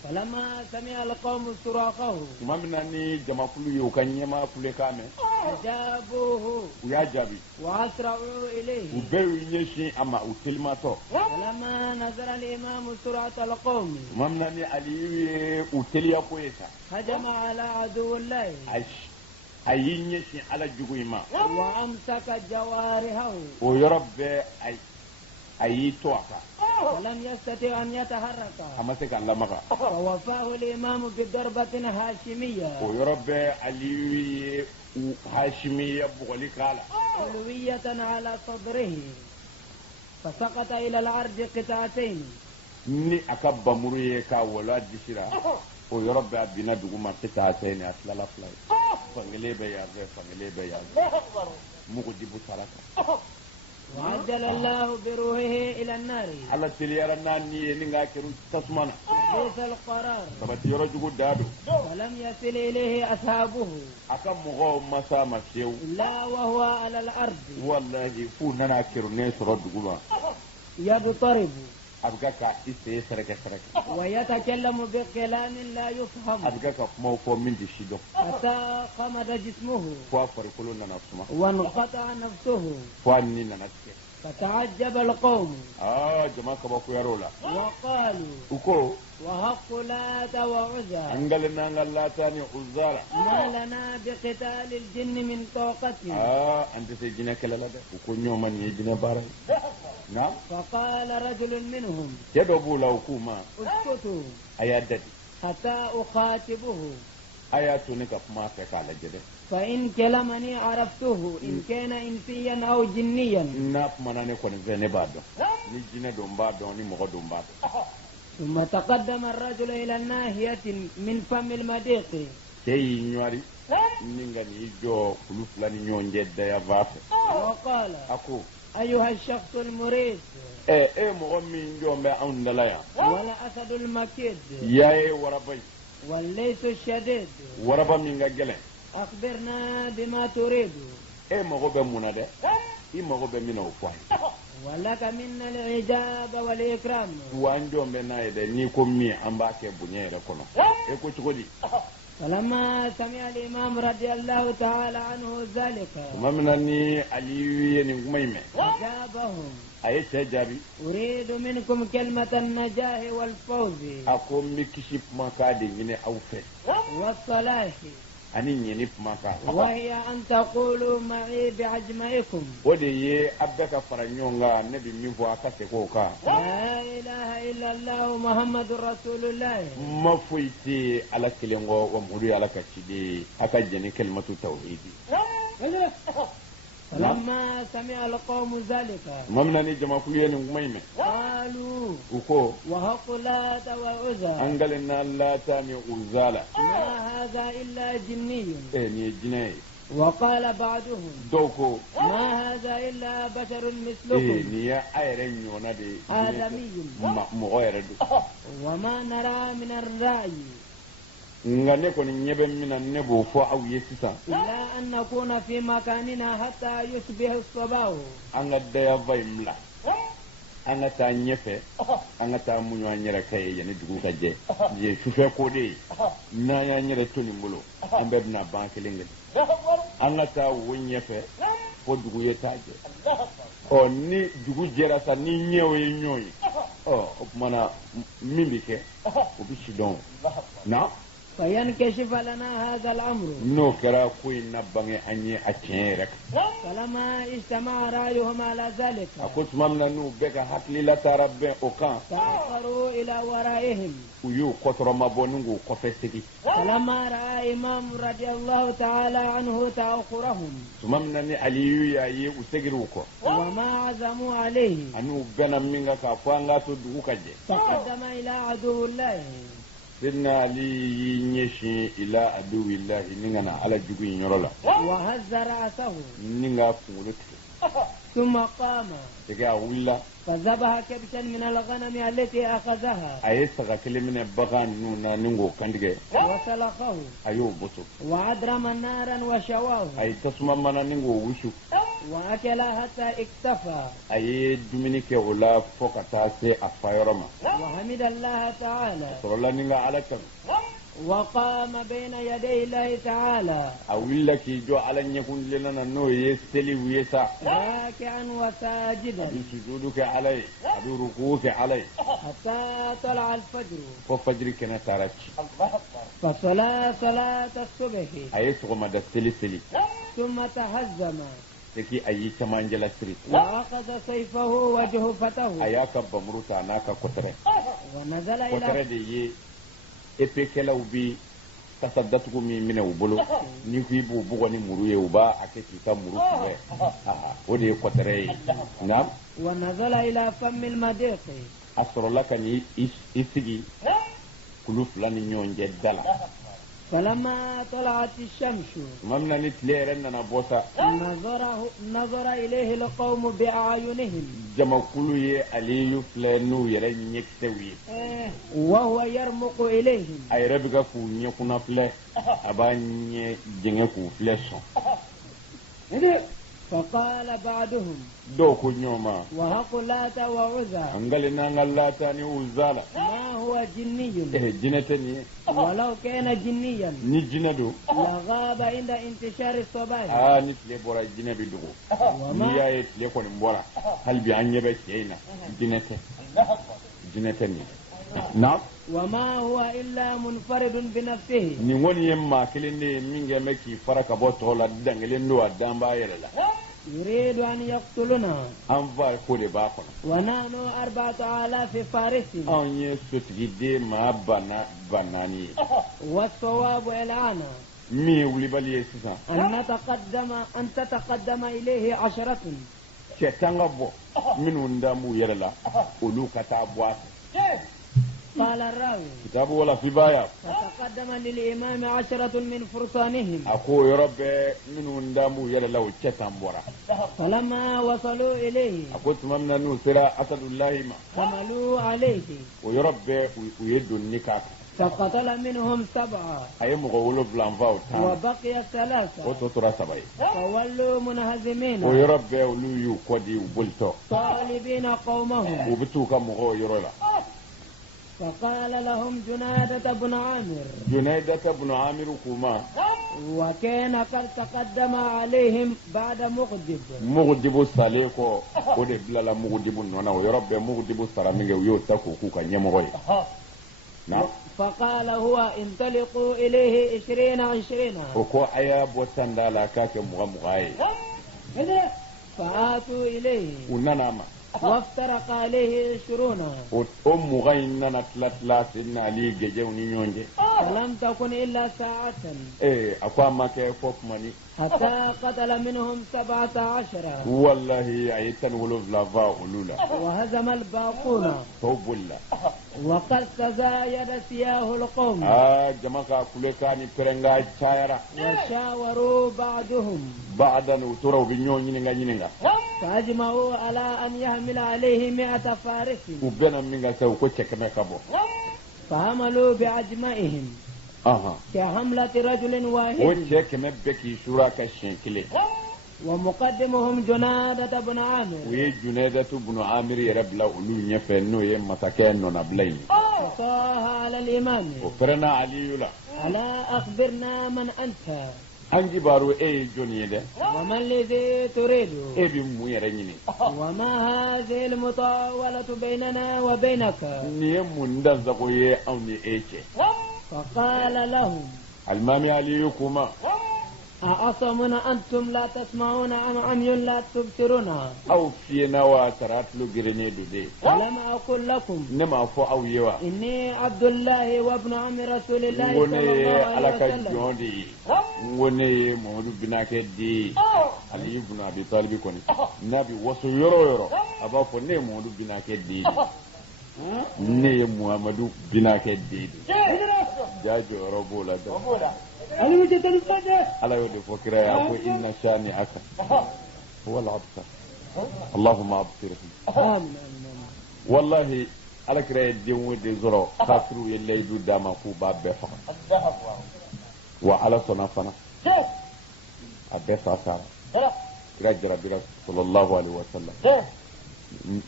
فلما سمع القوم صراخه ما منني جما كل يوكاني ما كل كامل أجابوه ويا جابي وأسرعوا إليه وبيو يشي أما أتلماتو فلما نزل الإمام سرعة القوم ما منني علي أتليا كويسا هجم على عدو الله أين يشي على جويما وأمسك جوارحه ويربي أي توكا ولم يستطع أن يتحرك أما سكان لمغا فوفاه الإمام بضربة هاشمية ويربي علي هاشمية بغلي قالا علوية على صدره فسقط إلى الأرض قطعتين ni akabba muriye ka wala dishira o yorobbe abina duguma qita'atayn aslala flay fangele be ya mugo dibu saraka وعجل الله بروحه إلى النار على تليارنا ني نيغا كيرو تسمانا ليس القرار سبت يرو جوغو دادو ولم يصل إليه أصحابه أكم مغو مسا مشيو لا وهو على الأرض والله فو نانا كيرو نيس ردغوا يضطرب أبقاك إستي سرك ويتكلم بكلام لا يفهم أبقاك موفو من دي شيدو حتى قمد جسمه فوافر كلنا نفسما وانقطع نفسه فوانينا نفسك فتعجب القوم جماعة كباكو يرولا وقالوا وكو وحق لات وعزى أنقلنا أنقل تاني عزارة ما لنا بقتال الجن من طاقته أنت سيجينا كلا لدى وكو يومن يجينا بارا نعم فقال رجل منهم يدوبوا لو كوما اسكتوا أيادتي حتى أخاطبه أياتوني كفما فيك على جده فإن كلمني عرفته إن كان إنسيا أو جنيا ناف مناني كون زيني بادو نجينا دومبادو نمغو دومبادو. ثم تقدم الرجل إلى الناحية من فم المديق. كي نيواري نيغاني جو كلوفلاني نيون جدا يا فافي. وقال أكو أيها الشخص المريد. مغمين جوم بأون دلايا. ولا أسد المكيد. يا وربي. والليث الشديد. وربا من جلين. أخبرنا بما تريد. مغوبة منادة. مغوبة منه فاي. ولك منا العجاب والإكرام. وانجوم بنايدة نيكم مي أمباكي بنيرة كنو. تقولي. فلما سمع الإمام رضي الله تعالى عنه ذلك ممنني علي نغميمه أجابهم أي تجاري أريد منكم كلمة النجاح والفوز أقوم بكشف مكادي من أوفي والصلاح أني ينف مكادي وهي أن تقولوا معي بعجمائكم ودي أبدك فرنيونغا نبي ميفو أكاسيكوكا لا إله إلا الله محمد رسول الله ما فويتي على كلمة ومولي على كشدي أكجني كلمة توحيدي فلما سمع القوم ذلك ممنني جمع كلية نغميمه قالوا وكو وحق لات وعزى أنقلنا لا تاني أزالة ما هذا إلا جني ني جني وقال بعضهم دوكو ما هذا إلا بشر مثلكم ني أيرين يونادي آدمي مغير وما نرى من الرأي ngane ko ni nyebe mina nebo fo aw yesisa لا أن نكون في مكاننا حتى يصبح الصباح anga daya vaimla anga ta nyefe anga ta munyo anyera kay yene dugu kaje je shufe ko de na ya nyere toni mulo ambe na banke lengel anga ta wonyefe fo dugu yetaje o ni dugu jera sa ni nyewe nyoyi o mana mimbike o bishidon na فينكشف لنا هذا الأمر نو كرا كوي نبغي أني أتشيرك فلما اجتمع رأيهم على ذلك أقول ممنا نو بك حكلي لا تربي أوكان تأخروا إلى ورائهم ويو قطر ما بونغو قفستي فلما رأى إمام رضي الله تعالى عنه تأخرهم ممنا ني عليو يا يي وسجروكو وما عزموا عليه أنو بنا مينغا كافوانغا تدوكاجي تقدم إلى عدو الله سيدنا علي ينشي إلى عدو الله نيغانا على جوغي نيرولا وهز رأسه نيغا فولك ثم قام تيغا ولا فذبح كبشا من الغنم التي أخذها أيسغا كلمة بغان نونا نيغو كانديغي وسلخه أيو بوتو وأدرم نارا وشواه أي تسمى منا نيغو وشو وأكل حتى اكتفى أي دومينيك ولا فوكتا سي أفايرما وحمد الله تعالى صلى الله نيغا على كم وقام بين يدي الله تعالى أولا كي جو على نيكون لنا نو يستلي ويسا راكعا وساجدا بسجودك علي بركوعك علي حتى طلع الفجر ففجر كنا تارك فصلى صلاة الصبح أي سوما دستلي سلي ثم تهزم تكي أي كمان جل سري وأخذ سيفه وجهفته أياك بمروتا ناكا كتره ونزل إلى كتره دي epekela ubi tasaddatugo mi mine ubolo ni kuibu bugo ni muruye uba aketi ka muru kuwe odi ko tere ngam ونزل إلى فم المضيق asro laka ni isigi kuluf lan nyonje dala فلما طلعت الشمس mamna ni tleren na bosa نظر إليه القوم بأعينهم jama kuluye aliyu flenu yere nyeksewi وهو يرمق إليهم ay rebiga ku nyekuna fle abanye jenge ku fleso فقال بعضهم دوكو نيوما وحق لات وعزى انغلنا نغلاتاني وزالا ما هو جني جنتني ولو كان جنيا ni jinado لغاب عند انتشار الصباح ni tle bora jinabi dugo ni yaye tle ko mbora halbi anyebe kayna jinateni na وما هو إلا منفرد بنفسه ni woni yemma kilinde minge meki faraka boto la dangelen do adamba yerela يريد أن يقتلنا anva ko de ba kono ونحن 4000 فارس anye sotgide ma banani والصواب الآن mi wuli bali sisa أن تتقدم إليه 10 cetanga bo minu ndamu yerla ulu kata bwa قال الراوي كتاب ولا في بايا فتقدم للإمام 10 من فرسانهم أكو يا رب من ندامو يلا لو تشتم برا فلما وصلوا إليه أكو تمامنا نوسرا أسد الله ما حملوا عليه ويا رب ويدوا النكاح فقتل منهم 7 أي مغولو بلانفاو وبقي 3 وتوترا سبعي فولوا منهزمين ويا رب ولو يكودي وبلتو طالبين قومهم وبتوكا مغو يرولا فقال لهم جنادة بن عامر جنادة بن عامر كما وكان قد تقدم عليهم بعد مغدب ساليكو ودي بلا مغدب نونا ويرب مغدب سرامي ويوتاكو كوكا نيمغوي نعم فقال هو انطلقوا إليه 20 وكو عيا بوتندالا كاك مغمغاي فآتوا إليه ونناما وافترق عليه 20 غيننا تلاتلات إن علي جيجوني نيونجي فلم تكن إلا ساعة أقوى كي فوق مني حتى قتل منهم 17 والله عيتن ولوف لافا ولولا وهزم الباقون توب الله وقد تزايد سياه القوم جماعة كلكاني برنغا تشايرا وشاوروا بعضهم بعدا وتروا بنيونينغا فأجمعوا على أن يحمل عليه 100 فارس وبنا منغا سو كوتشك مكابو فحملوا بعجمائهم كحملة رجل واحد وتشك مبكي شراكا شنكلي ومقدمهم جنادة بن عامر وجنادة بن عامر يربلا أولو نفنو يمسكن نبلين فصاها على الإمام وفرنا علي لا ألا أخبرنا من أنت أنجي بارو جوني ده وما الذي تريد بمو يرنيني وما هذه المطاولة بيننا وبينك نيم ندزقوي أو نيجي فقال لهم المامي عليكما أعصمنا أنتم لا تسمعون أم عمي لا تبصرون أو فينا وتراتلو جرينيدو دي لم أقل لكم نما فو أو يوا إني عبد الله وابن عم رسول الله صلى الله عليه وسلم وني محمد بن كدي علي بن أبي طالب كوني نبي وصو يرو أبا فني محمد بن كدي ني محمد بن كدي جاجو ربولا على يود فكرة أقول إن شاني أكا هو العبصر اللهم أبصره والله على كرة الدين ودي زرو خاطروا يلي يدو داما فوبا بفق وعلى صنافنا أبسا سارة كرة جرى صلى الله عليه وسلم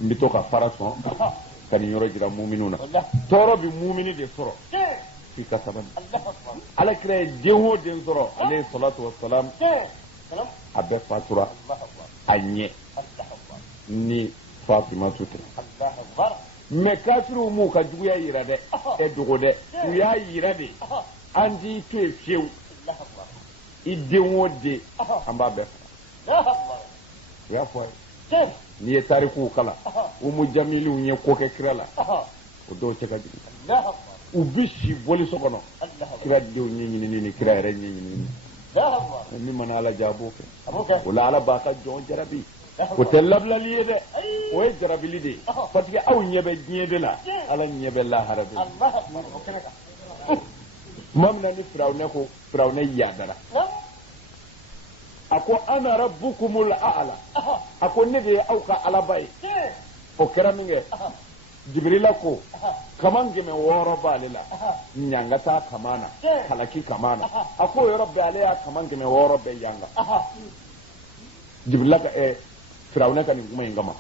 متوقع فرسون كان يرجع مؤمنون ترى بمؤمنين دي سرو في كسبان على كده جهو دينزرو عليه الصلاة والسلام أبي فاتورة أني ni Fatima tutre me kafiru mu ka juya yira de e dugo de ya yira de andi te fiu idewo de amba be ya fo ni tariku kala umu jamilu nye ko ke krala o do ce ka di ubishi boli sokono kira dew ni kira re ni ni mana ala jabo ke wala ala ba ka jon jarabi ko telabla li de o e jarabi li de parce que aw nyebe de la ala nyebe la harabi mam na ni firawna yadara ako ana rabbukumul a'la ako ne de aw ka ala bay o kera minge jibrila ko kaman geme woro balila nyangata kamana halaki kamana ako yo rabbi alaya kaman geme woro be yanga jibrila ka firawna kan nguma ngama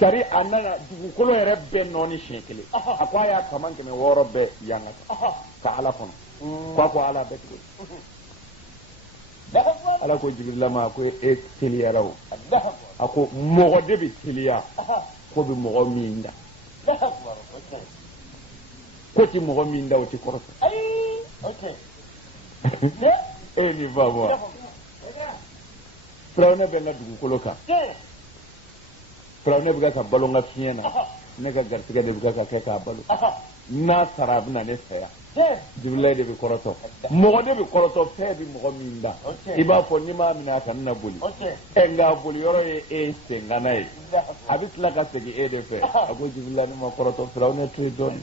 tari anana dugukolo yere be noni shekele ako aya kaman geme woro be yanga ka ala kono ko ala be ala ko jibrila ma ko teliya raw ako mogo de bi teliya ko bi mogo minda ko ti mogo minda o ti korso okay ni baba Firawna be na dugukolo kan Firawna be ka balonga fiena ne ka gartiga de buka ka kɛ k'a balo n'a sara a bɛna ne fɛ yan Jibrila de bɛ kɔrɔtɔ mɔgɔ de bɛ kɔrɔtɔ fɛn bɛ mɔgɔ min da i b'a fɔ n'i m'a minɛ a kan na boli nka boli yɔrɔ ye e sengana ye a bɛ tila ka segin e de fɛ a ko Jibrila ne ma kɔrɔtɔ Firawo ne to ye dɔɔnin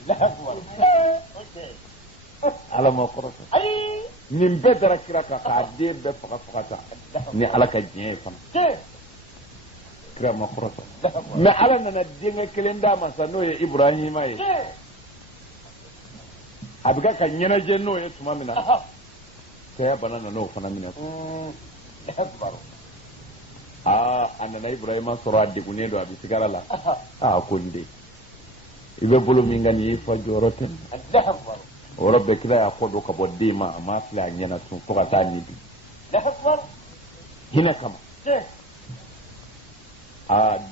Ala ma kɔrɔtɔ nin bɛɛ dara kira kan k'a den bɛɛ faga ta ni Ala ka diɲɛ ye fana kira ma kɔrɔtɔ mais Ala nana denkɛ kelen d'a ma sa n'o ye Ibrahima ye a bɛ ka ɲɛnajɛ n'o ye tuma min na saya bana nana o fana minɛ a nana Ibrahima sɔrɔ a degunnen don a bɛ sigara la ko n den i bɛ bolo min kan nin y'i fa jɔyɔrɔ tɛ o yɔrɔ bɛɛ kira y'a kɔ don ka bɔ den ma a m'a filɛ a ɲɛna tun fo ka taa nibi hinɛ kama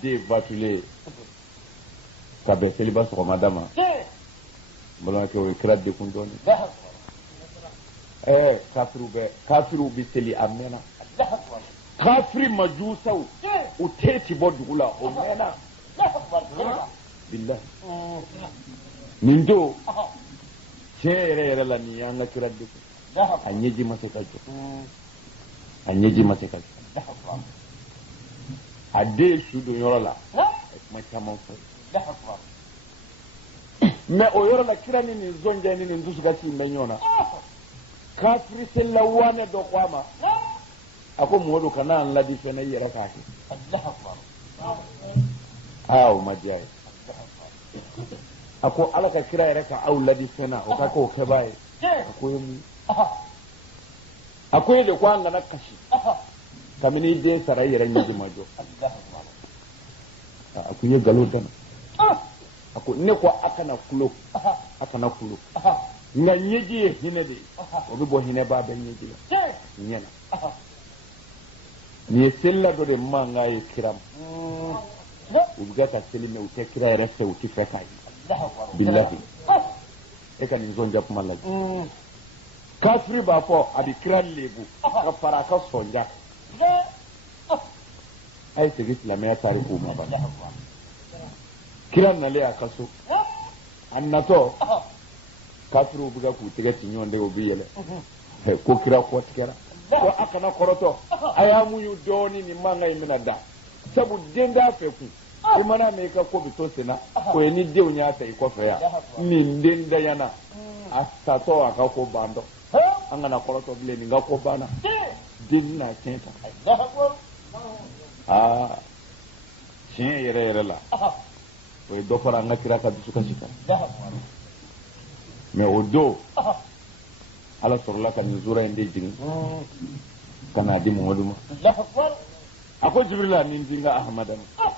den batulen ka bɛn seliba sɔgɔmada ma balimakɛ o ye kira dekun dɔɔnin kafiriw bɛ seli a mɛnna kafiri majusaw u tɛ ti bɔ dugu la o mɛnna billahi nin don tiɲɛ yɛrɛ yɛrɛ la nin y'an ka kira dekun a ɲɛji ma se ka jɔ a den su don yɔrɔ la kuma caman fɔ mais o yɔrɔ la kira ni nin zonjɛ ni nin dusukasi bɛ ɲɔgɔn na kafiri selila wane dɔ ko a ma a ko Mɔmadu kana an ladi fɛnɛ i yɛrɛ k'a kɛ o ma diya ye a ko Ala ka kira yɛrɛ ka aw ladi fɛnɛ o ka k'o kɛbaa ye a ko ye mun a ko e de ko an kana kasi kabini i den sara i yɛrɛ ɲɛji ma jɔ a ko n ye nkalon dana a ko ne ko a kana kulo nka ɲɛji ye hinɛ de ye o bɛ bɔ hinɛbaa bɛ ɲɛji la ɲɛna nin ye selila dɔ de mankan ye kira ma u bɛ ka seli mɛ u tɛ kira yɛrɛ fɛ u tɛ fɛ k'a ye bilahi e ka nin zonja kuma lajɛ kafiri b'a fɔ a bɛ kira lebu ka fara a ka sɔnja a ye segin silamɛya tariku ma ban kira nalen a ka so a natɔ kafiriw bɛ k'u tɛgɛ ci ɲɔgɔn de u bɛ yɛlɛ ko kira kɔtigɛra ko a kana kɔrɔtɔ a y'a muɲu dɔɔnin nin mankan in bɛna da sabu den t'a fɛ kun i mana mɛn i ka ko bɛ to sen na o ye ni denw y'a ta i kɔfɛ yan nin den dayana a tatɔ a ka ko bandɔ an kana kɔrɔtɔ bilen nin ka ko banna den n'a tiɲɛ ta tiɲɛ yɛrɛ yɛrɛ la o ye dɔ fara an ka kira ka dusukasi kan mais o don Ala sɔrɔla ka nin sura in de jigin ka n'a di Mamadu ma a ko Jibrila nin di n ka Ahamada ma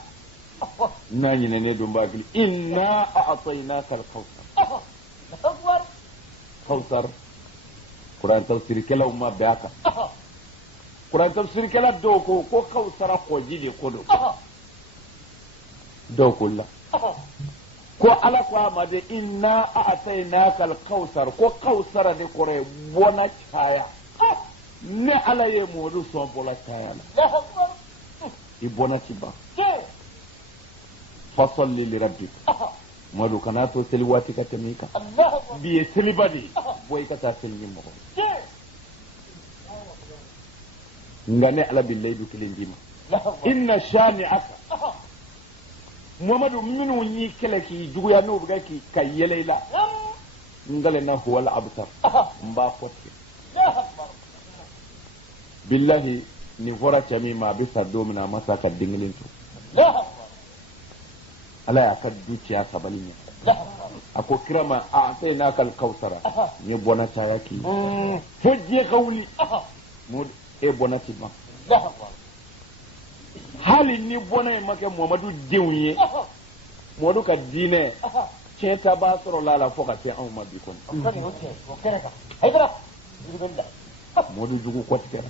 n'a ɲinɛnen don b'a hakili inna a'tainaka al-kawsar kawsar Kuran tafsirikɛlaw ma bɛn a kan Kuran tafsirikɛla dɔw ko kawsara kɔji de ko don dɔw ko la ko Ala ko a ma de inna a'tainaka al-kawsar ko kawsara de kɔrɔ ye bɔna caya ne Ala ye Mamadu sɔn bɔla caya la i bɔna ci ban fasalli li rabbika Mamadu kana to seli waati ka tɛmɛ i kan bi ye seliba de ye bɔ i ka taa seli ni mɔgɔ nka ne Ala bɛ layidu kelen d'i ma inna shani'aka Mamadu minnu y'i kɛlɛ k'i juguya n'o bɛ k'i ka yɛlɛ i la ngalena huwal abtar n b'a fɔ ten billahi nin fɔra cɛ min ma a bɛ sa don min na a ma sa ka den kelen to Ala y'a ka du cɛya sabali ɲɛ a ko kira ma a'tainaka al-kawsara n ye bɔnna caya k'i ye fo diɲɛ ka wuli e bɔnna ci ban hali ni bɔnna in ma kɛ Mamadu denw ye Mamadu ka diinɛ tiɲɛ ta b'a sɔrɔ la fo ka se anw ma bi kɔni Mamadu jugu kɔtigɛra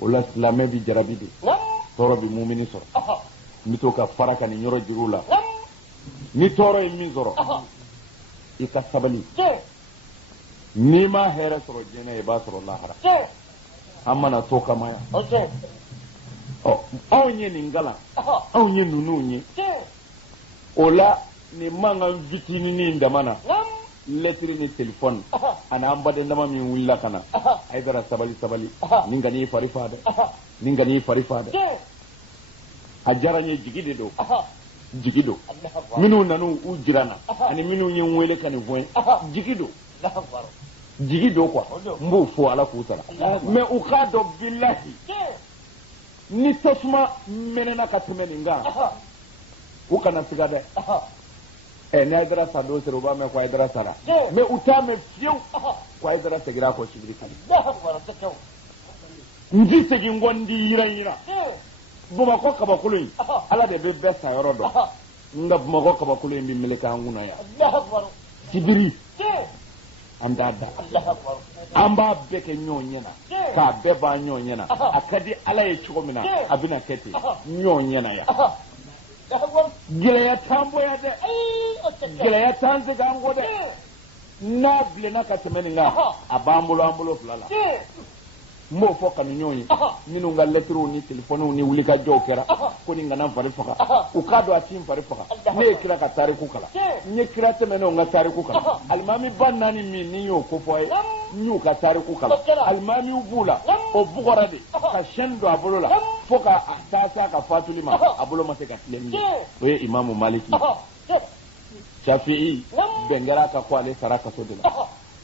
o la silamɛ bi jarabi de tɔɔrɔ bi mumini sɔrɔ n bɛ to ka fara ka nin yɔrɔ juru la ni tɔɔrɔ ye min sɔrɔ i ka sabali n'i ma hɛrɛ sɔrɔ diɲɛ i b'a sɔrɔ lahara an mana to kama yan Onye ningala. Onye nununye. Ola ni manga vitini ni ndamana. Letri ni telefon. Ana ambade ndama mi willa kana. Aidara sabali. Ninga ni farifada. Ajara nye jigide do. Jigido. Minu nanu ujirana. Ani minu nye mwele kani voin. Jigido kwa. Mbo fo ala kusala. Me ukado billahi. Ni tosma menena katumeni nga. Ukana sigade. Ne aidara sado seroba me kwa aidara sara. Me utame fiyo. Kwa aidara segira kwa shibiri kani. Ndi segi ngondi yira. Bumako kabakulu ala de be besa yorodo nga bumako kabakulu mbi meleka nguna ya sibiri andada amba beke nyonyena ka beba nyonyena akadi ala ye chogomina abina kete nyonyena ya gele ya tambo ya de gele ya tanze gango de na bile na katemeni nga abambulo fulala mo fo kan nyonyi minu nga letru ni telephone ni wulika jokera ko ni ngana fari faka ukado atim fari faka ne kira ka tare ku kala ne kira te meno nga tare ku kala almami banani mi ni yo ko foy nyu ka tare ku kala almami ubula o bugora de ka shendo abolola foka tasa ka fatulima abolo ma se ka tilemi we imamu maliki shafi'i bengara ka ko ale saraka so de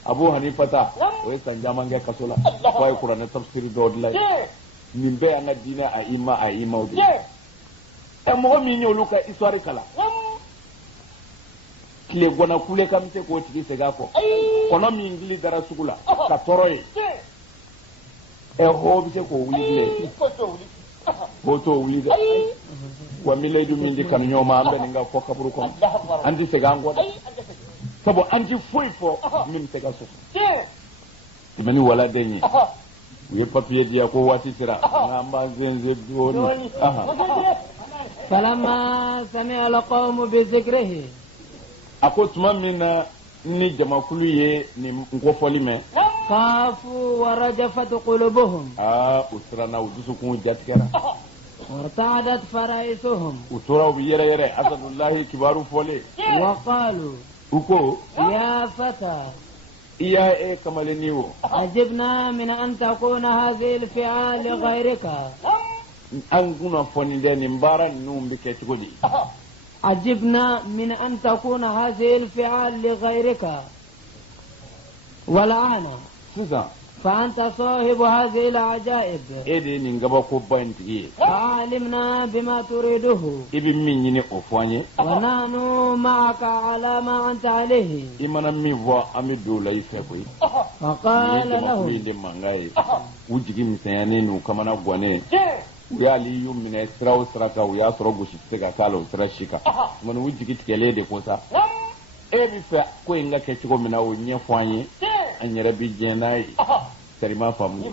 Abu Hanifata we sanjamange kasola kwa Qur'an tafsiri do dlay nimbe anga dina a ima odi mo mi nyoluka histoire kala kile gona kule kamte ko tigi sega ko kono mi ngili dara sugula ka toroye ho bi se ko wuli to wuli da wa mi lay du min di kan nyoma ambe nga ko kaburu ko andi sega ngoda sabo anji foi fo min tega so timani wala denye we papier dia ko wati tira ngamba zenze doni falamma sami'a alqawmu bi dhikrihi akotuma mina ni jama kuluye ni ngofoli me kafu wa rajafat qulubuhum usrana udusukun jatkera warta'adat faraisuhum utura bi yere asadullahi kibaru fole wa qalu uko ya fata iya kamaleniwo ajibna min an takuna hadhihi al-fi'al li ghayrika an kuna foni de ni mbara numbi ke tigodi ajibna min an takuna hadhihi al-fi'al li ghayrika wala ana siza فأنت صاحب هذه العجائب إيدي نينغبا كو بانتي فعلمنا بما تريده إبي ميني أوفاني ونحن معك على ما أنت عليه إمانا ميفوا أمي دولا يفكوي فقال له وجيكي مسيانينو كمانا بواني uyali yu mina siraw siraka uya soro goshi tega kalo sira shika man wujigi tikele de kosa bi fa ko inga ke chiko mina o nyefanye anyere bi jenai karima famu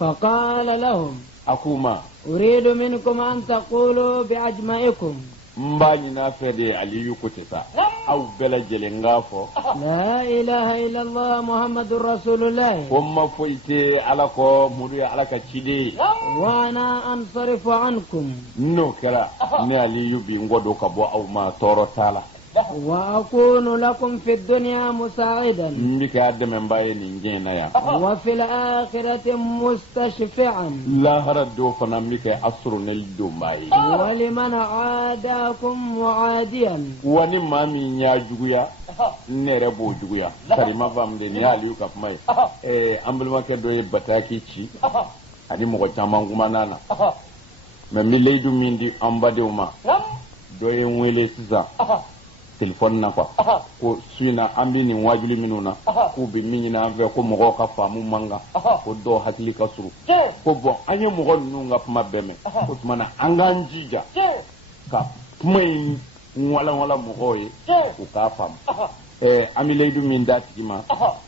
فقال لهم akuma أريد منكم أن تقولوا بأجمعكم mbani na fede aliyu kutesa au bela jelengafo لا إله إلا الله محمد رسول الله وما فويته على كو مودو على كتشيدي وانا انصرف عنكم نو كلا ني عليو بي نغدو كبو او ما تورو تالا واكون لكم في الدنيا مساعدا ميك ادم مباي ني نجينا يا وفي الآخرة مستشفعا لا هردو فنا ميك اسرو نلدو ماي ولمن عاداكم معاديا وني مامي نيا جويا نيربو جويا كريما فامدي ني عليو كف ماي امبلما كدو باتاكي تشي adi mo chama nguma nana me mi leydu mindi ambadewma do en wele sisa telephone na ko suina ambini wajuli minuna ko be minina ve ko mo ka famu manga ko do hakili ka suru ko bon anye mo gon nunga pama beme ko tumana anganjija ka mai wala mo goye ko ka fam ami leydu min datima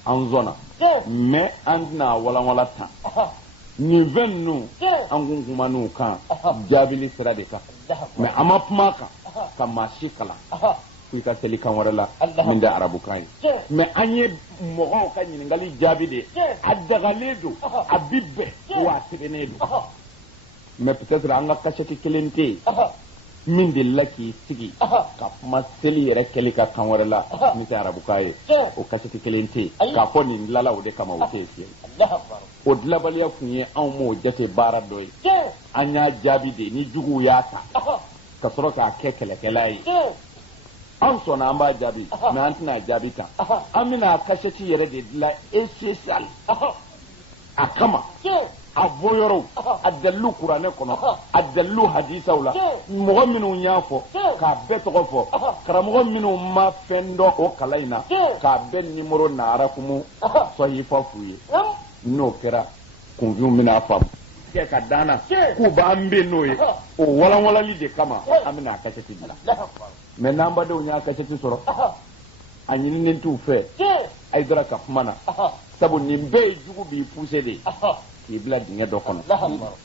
an zona me andna wala tan ni vennu angun kuma nu kan jabili sira de kan mais ama kuma kan ka mashi kala ku ka seli kan warala min da arabu kan mais anye mogo kan ni ngali jabi de adagaledo abibbe wa sebenedo mais peut-être an ka kaseti kelen te min de laki sigi ka kuma seli yɛrɛ kɛli ka kan wɛrɛ la min tɛ arabuka ye o kaseti kelen te k'a fɔ nin dilala o de kama o tɛ fiye o dilabaliya kun ye anw m'o jate baara dɔ ye an y'a jaabi de ni juguw y'a ta ka sɔrɔ k'a kɛ kɛlɛkɛla ye an sɔnna an b'a jaabi mais an tɛna jaabi ta an bɛna kaseti yɛrɛ de dilan spécial a kama a bɔyɔrɔw a dalilu kuranɛ kɔnɔ a dalilu hadisaw la mɔgɔ minnu y'a fɔ k'a bɛɛ tɔgɔ fɔ karamɔgɔ minnu ma fɛn dɔn o kalan in na k'a bɛɛ nimoro naara kumu sɔhifa f'u ye n'o kɛra kunfinw bɛna faamu kɛ ka danna k'u b'an bɛ n'o ye o walanwalali de kama an bɛna a kasɛti dilan mais n'an badenw y'a kasɛti sɔrɔ a ɲininen t'u fɛ a dara ka kuma na sabu nin bɛɛ ye jugu b'i poussé de k'i bila dingɛ dɔ kɔnɔ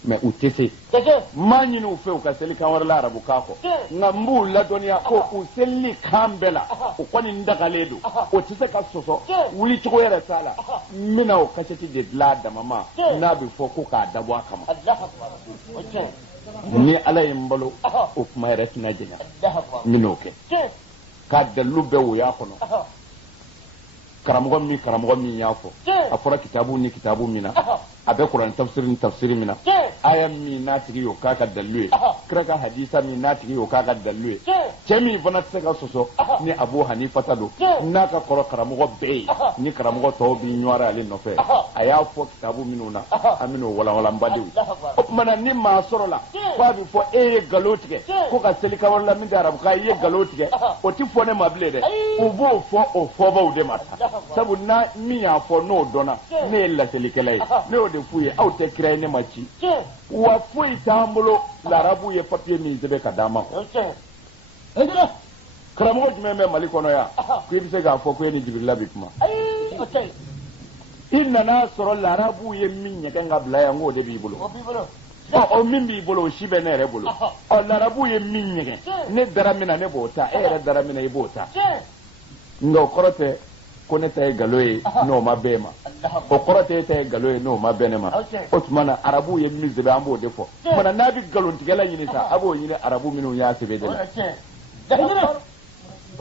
mais u tɛ se maa ɲini u fɛ u ka seli kan wɛrɛ la arabukan kɔ nka n b'u ladɔnniya ko u selili kan bɛɛ la o kɔni n dagalen don o tɛ se ka sɔsɔ wulicogo yɛrɛ t'a la n bɛna o kasɛti de dilan a dama ma n'a bɛ fɔ ko k'a dabɔ a kama ni ala ye n balo o kuma yɛrɛ tɛna janya n bɛn'o kɛ k'a dalilu bɛɛ woy'a kɔnɔ karamɔgɔ min y'a fɔ a fɔra kitabu ni kitabu min na a bɛ kuran tafsiri ni tafsiri min na aya min n'a tigi y'o k'a ka dalilu ye kira ka hadisa min n'a tigi y'o k'a ka dalilu ye cɛ min fana tɛ se ka sɔsɔ ni Abu Hanifata don n'a ka kɔrɔ karamɔgɔ bɛɛ ye ni karamɔgɔ tɔw bɛ ɲɔgɔn ale nɔfɛ a y'a fɔ kitabu minnu na an bɛn'o walanwalanbadenw o tumana ni maa sɔrɔ la k'a bɛ fɔ e ye nkalon tigɛ ko ka seli kan wɛrɛ la min tɛ arabukan i ye nkalon tigɛ o tɛ fɔ ne ma bilen dɛ u b'o fɔ o fɔbaw de ma sabu na min y'a fɔ n'o dɔnna ne ye laselikɛla ye ne y'o de f'u ye aw tɛ kira ye ne ma ci wa foyi t'an bolo larabu ye papiye min sɛbɛn ka d'an ma karamɔgɔ jumɛn bɛ Mali kɔnɔ yan ko i bɛ se k'a fɔ ko e ni Jibirila bɛ kuma i nana sɔrɔ larabu ye min ɲɛgɛn ka bila yan k'o de b'i bolo o min b'i bolo o si bɛ ne yɛrɛ bolo larabu ye min ɲɛgɛn ne dara min na ne b'o ta e yɛrɛ dara min na i b'o ta nka o kɔrɔ tɛ ko ne ta ye nkalon ye n'o ma bɛn ma o kɔrɔ tɛ e ta ye nkalon ye n'o ma bɛn ne ma o tuma na arabu ye min sɛbɛn an b'o de fɔ tuma n'a bɛ nkalontigɛla ɲini sa a b'o ɲini arabu minnu y'a sɛbɛn de la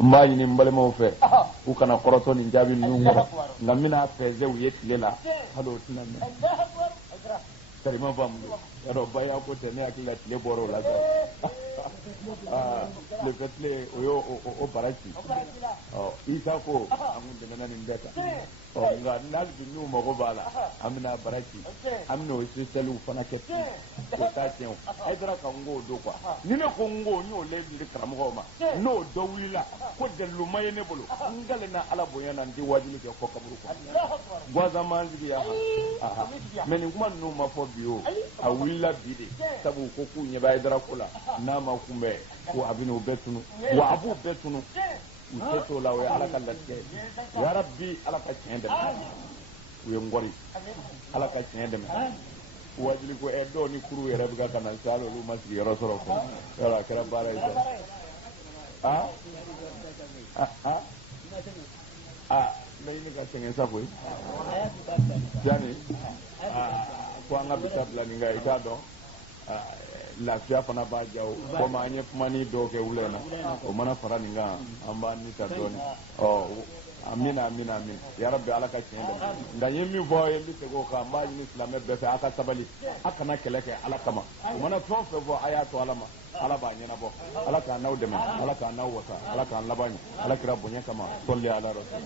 n b'a ɲini n balimaw fɛ u kana kɔrɔtɔ nin jaabi ninnu kɔrɔ nka n bɛna pɛsɛ u ye tile la hali o tɛna mɛn karima faamu yarɔ ba y'a ko tɛ ne hakili la tile bɔra o la le fɛtile o y'o bara ci Isa ko an kun tɛmɛna nin bɛɛ kan nka n'hali bi n'u mago b'a la an bɛna bara ci an bɛna o sesɛliw fana kɛ ten o t'a tiɲɛ o a dara ka n k'o don quoi ni ne ko n k'o n y'o lɛbili karamɔgɔw ma n'o dɔ wulila ko dalilu ma ye ne bolo n galen na ala bonya na n tɛ wajibi kɛ fɔ kaburu kɔnɔ gansan m'an sigi yan mais nin kuma ninnu ma fɔ bi o a wulila bi de sabu ko k'u ɲɛ b'a dara ko la n'a ma kunbɛn ko a bɛna o bɛɛ tunu wa a b'o bɛɛ tunu u tɛ t'o la o ye ala ka latigɛ ye ya rabbi ala ka tiɲɛ dɛmɛ u ye n kɔri ala ka tiɲɛ dɛmɛ wajibi ko dɔw ni kuru yɛrɛ bɛ ka na sa hali olu ma sigiyɔrɔ sɔrɔ ko yɔrɔ a kɛra baara ye sa ne ɲini ka sɛgɛn sa koyi yanni ko an ka bi ta bila nin kan i t'a dɔn lafiya fana b'a jawo komi an ye kumani dɔw kɛ wula in na o mana fara nin kan an b'a ni ta dɔɔni amina yarabi ala ka tiɲɛ dɛmɛ nka n ye min fɔ ye n bɛ segin o kan n b'a ɲini silamɛ bɛɛ fɛ a ka sabali a kana kɛlɛ kɛ ala kama o mana fɛn o fɛn fɔ a y'a to ala ma ala b'a ɲɛnabɔ ala k'an n'aw dɛmɛ ala k'an n'aw wasa ala k'an laban ɲɛ ala kira bonya kama sɔli ala rasul